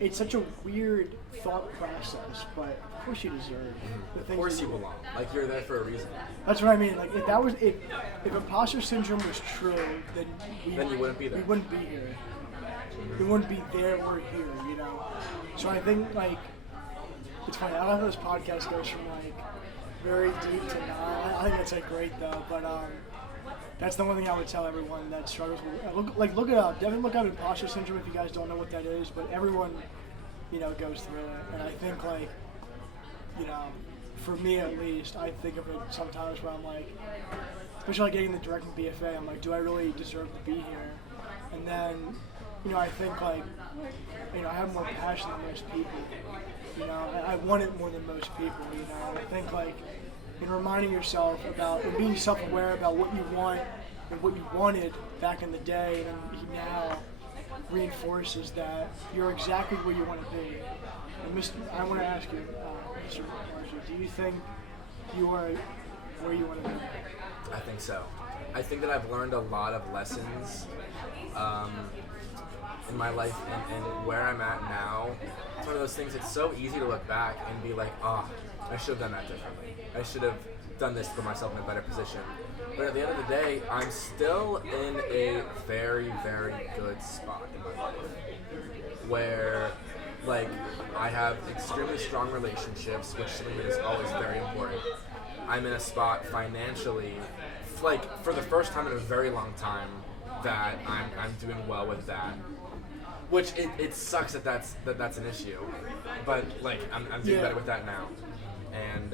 It's such a weird thought process, but of course you deserve the things. Of course you belong. Like you're there for a reason. That's what I mean. Like if imposter syndrome was true, then you wouldn't be there. We wouldn't be here. We wouldn't be there or here, you know. So I think like it's funny. I don't know how this podcast goes from like very deep to not. I think that's like great though, but that's the one thing I would tell everyone that struggles with. Look it up. Definitely look up imposter syndrome if you guys don't know what that is. But everyone, you know, goes through it. And I think like, you know, for me at least, I think of it sometimes where I'm like, especially like getting the direct from BFA, I'm like, do I really deserve to be here? And then, you know, I think like, you know, I have more passion than most people. You know, I want it more than most people. You know, and I think like. And reminding yourself about and being self-aware about what you want and what you wanted back in the day, and now reinforces that you're exactly where you want to be. And I want to ask you, Mr. Marzy, do you think you are where you want to be? I think so. I think that I've learned a lot of lessons in my life and where I'm at now. It's one of those things, it's so easy to look back and be like, oh, I should have done that differently. I should have done this to put myself in a better position. But at the end of the day, I'm still in a very, very good spot in my life where, like, I have extremely strong relationships, which to me is always very important. I'm in a spot financially, like, for the first time in a very long time, that I'm doing well with that. Which it sucks that that's an issue, but like I'm doing better with that now. And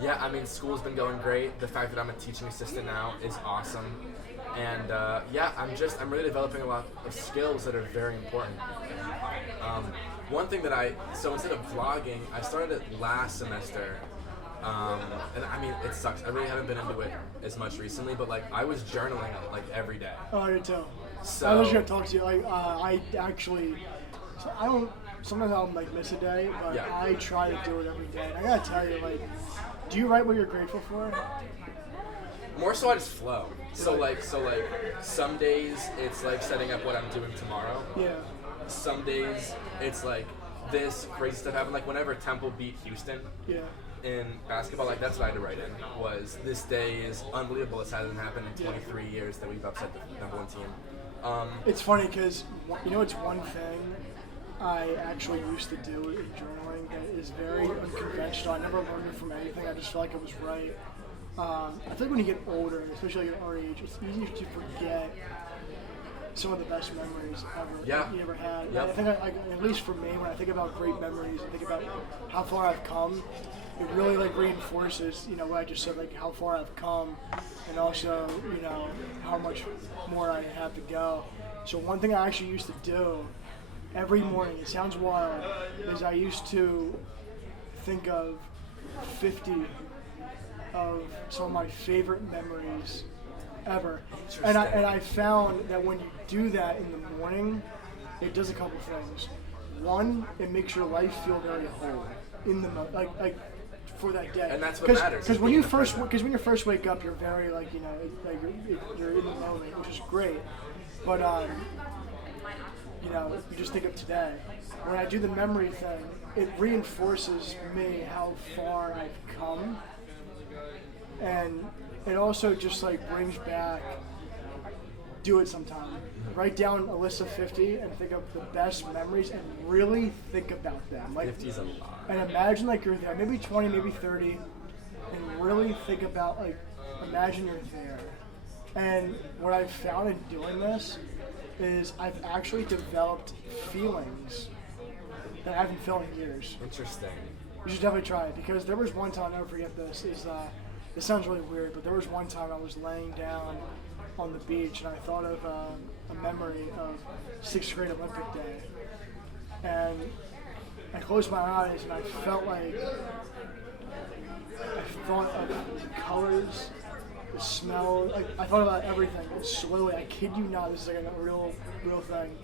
yeah, I mean, school's been going great. The fact that I'm a teaching assistant now is awesome. And yeah, I'm really developing a lot of skills that are very important. One thing that so instead of vlogging, I started it last semester. And I mean, it sucks. I really haven't been into it as much recently, but like I was journaling like every day. Oh, I did too. So, I was gonna talk to you. Like, I actually, so I don't. Sometimes I'll like miss a day, but Yeah. I try to do it every day. And I gotta tell you, like, do you write what you're grateful for? More so, I just flow. So like some days it's like setting up what I'm doing tomorrow. Yeah. Some days it's like this crazy stuff happened. Like whenever Temple beat Houston. Yeah. In basketball, like that's what I had to write in. Was this day is unbelievable. This hasn't happened in 23 years that we've upset the number one team. It's funny because, you know, it's one thing I actually used to do in journaling that is very unconventional. I never learned it from anything. I just felt like it was right. I feel like when you get older, especially at our age, it's easier to forget some of the best memories ever that you ever had. Yep. I think, at least for me, when I think about great memories, I think about how far I've come. It really like reinforces, you know, what I just said, like how far I've come, and also, you know, how much more I have to go. So one thing I actually used to do every morning, it sounds wild, is I used to think of 50 of some of my favorite memories ever. And I found that when you do that in the morning, it does a couple things. One, it makes your life feel very whole in the like for that day. And that's what matters. Because when you first wake up, you're very like, you know, like you're in the moment, which is great. But you know, you just think of today. When I do the memory thing, it reinforces me how far I've come, and it also just like brings back. Do it sometime. Write down a list of 50 and think of the best memories and really think about them. Like 50's a lot. And imagine like you're there, maybe 20, maybe 30, and really think about like, imagine you're there. And what I've found in doing this is I've actually developed feelings that I haven't felt in years. Interesting. You should definitely try it, because there was one time, I'll never forget this, it sounds really weird, but there was one time I was laying down on the beach and I thought of a memory of 6th grade Olympic Day. And I closed my eyes and I felt like, I thought of the colors, the smell, like I thought about everything. And slowly, I kid you not, this is like a real thing.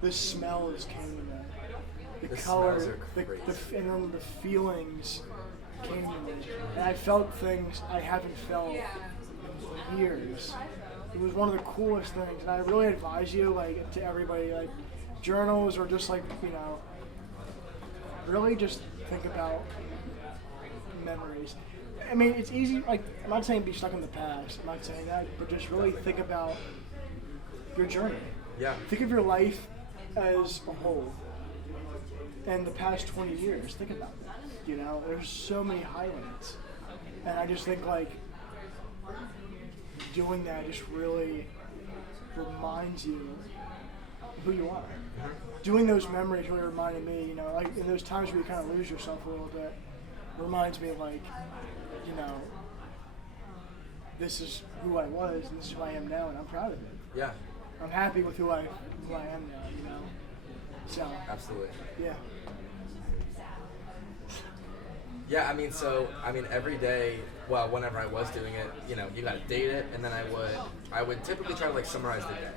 The smells came to me. The color, smells are crazy. and then the feelings came to me, and I felt things I haven't felt in years. It was one of the coolest things, and I really advise you, like, to everybody, like, journals or just like, really just think about memories. I mean, it's easy, like, I'm not saying be stuck in the past, I'm not saying that, but just really think about your journey. Yeah. Think of your life as a whole. And the past 20 years, think about that. There's so many highlights. And I just think, like, doing that just really reminds you who you are. Doing those memories really reminded me, like in those times where you kind of lose yourself a little bit, reminds me of, like, this is who I was and this is who I am now, and I'm proud of it. Yeah. I'm happy with who I am now, So. Absolutely. Yeah. Yeah, I mean, every day, well, whenever I was doing it, you gotta date it, and then I would typically try to, like, summarize the day.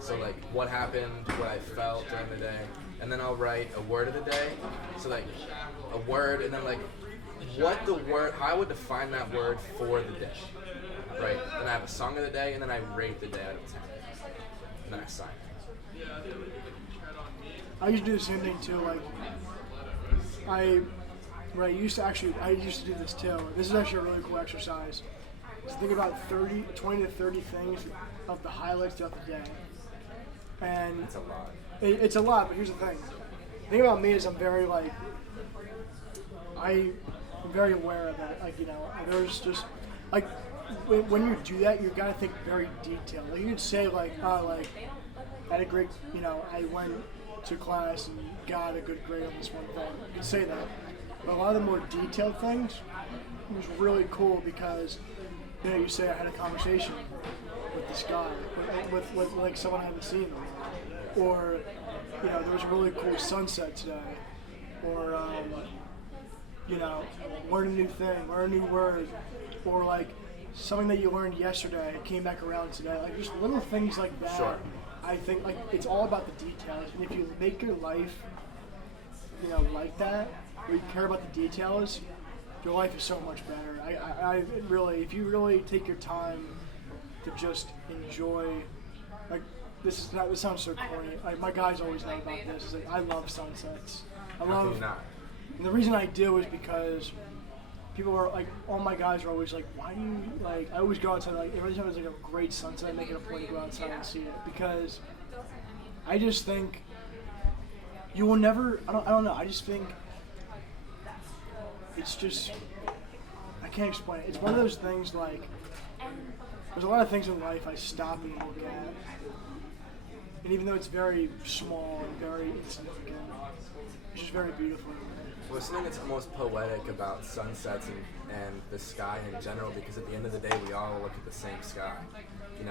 So, like, what happened, what I felt during the day, and then I'll write a word of the day. So, like, a word, and then, like, how I would define that word for the day, right? Then I have a song of the day, and then I rate the day out of 10. And then I sign it. I used to do the same thing too. Like, I used to do this too. This is actually a really cool exercise. So think about 20 to 30 things of the highlights throughout the day. And It's a lot. It's a lot, but here's the thing. The thing about me is I'm very, like, I'm very aware of that. Like, there's just, like, when you do that, you gotta think very detailed. Like, you'd say, like, I had a great, I went to class and got a good grade on this one thing. You can say that. But a lot of the more detailed things was really cool because, you say I had a conversation with this guy, with like someone I haven't seen, or, there was a really cool sunset today, or, learn a new thing, learn a new word, or, like, something that you learned yesterday came back around today. Like, just little things like that. Sure. I think, like, it's all about the details, and if you make your life, like that, where you care about the details, your life is so much better. I really, if you really take your time to just enjoy, like, this sounds so corny. Like, my guys always know about this. It's like, I love sunsets. How can you not? And the reason I do is because people are like, all my guys are always like, why do you, like, I always go outside, like, every time there's like a great sunset, I make it a point to go outside and see it, because I just think you will never, I don't know, I just think it's just, I can't explain it. It's one of those things, like, there's a lot of things in life I stop and look at, and even though it's very small and very insignificant, it's just very beautiful. Well, something that's almost poetic about sunsets and the sky in general, because at the end of the day, we all look at the same sky.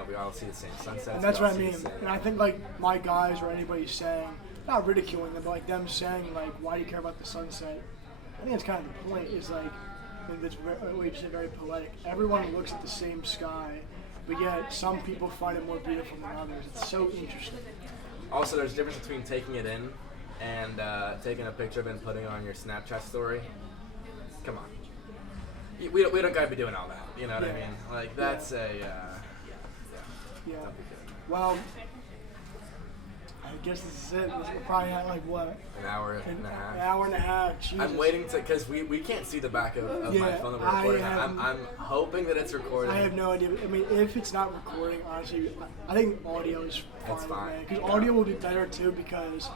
We all see the same sunsets. And that's what I mean. And I think, like, my guys or anybody saying, not ridiculing them, but, like, them saying, like, why do you care about the sunset? I think that's kind of the point, is, like, it's very poetic. Everyone looks at the same sky, but yet some people find it more beautiful than others. It's so interesting. Also, there's a difference between taking it in and taking a picture of it and putting it on your Snapchat story. Come on. We don't gotta be doing all that. You know what I mean? Like, that's Yeah. Well, I guess this is it. We're probably at, like, what? An hour and a half. An hour and a half. Jesus. I'm waiting because we can't see the back of my phone that we're recording. I'm hoping that it's recording. I have no idea. I mean, if it's not recording, honestly, I think audio is fine. It's fine. Because audio will be better too, because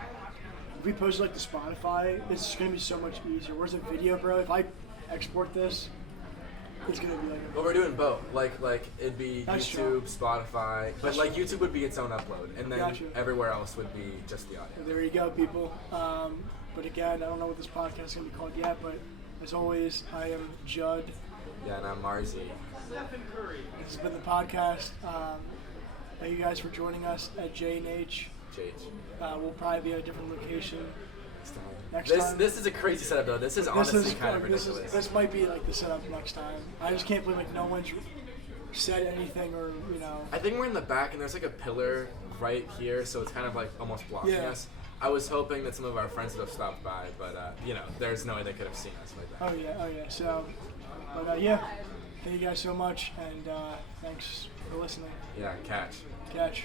if we post it, like, to Spotify, it's going to be so much easier. Whereas a video, bro, if I export this, it's going to be like... Well, we're doing both. Like it'd be That's YouTube, true. Spotify, but, like, YouTube would be its own upload, and then Gotcha. everywhere else would be just the audio. There you go, people. But again, I don't know what this podcast is going to be called yet, but as always, I am Judd. Yeah, and I'm Marzy. This has been the podcast. Thank you guys for joining us at J&H. Jaych. We'll probably be at a different location next This time. is a crazy setup, though. This is honestly kind of ridiculous. This might be, like, the setup next time. I just can't believe, like, no one's said anything, or, I think we're in the back, and there's, like, a pillar right here, so it's kind of, like, almost blocking us. I was hoping that some of our friends would have stopped by, but there's no way they could have seen us like that. Oh yeah. So, but yeah, thank you guys so much, and thanks for listening. Yeah, catch. Catch.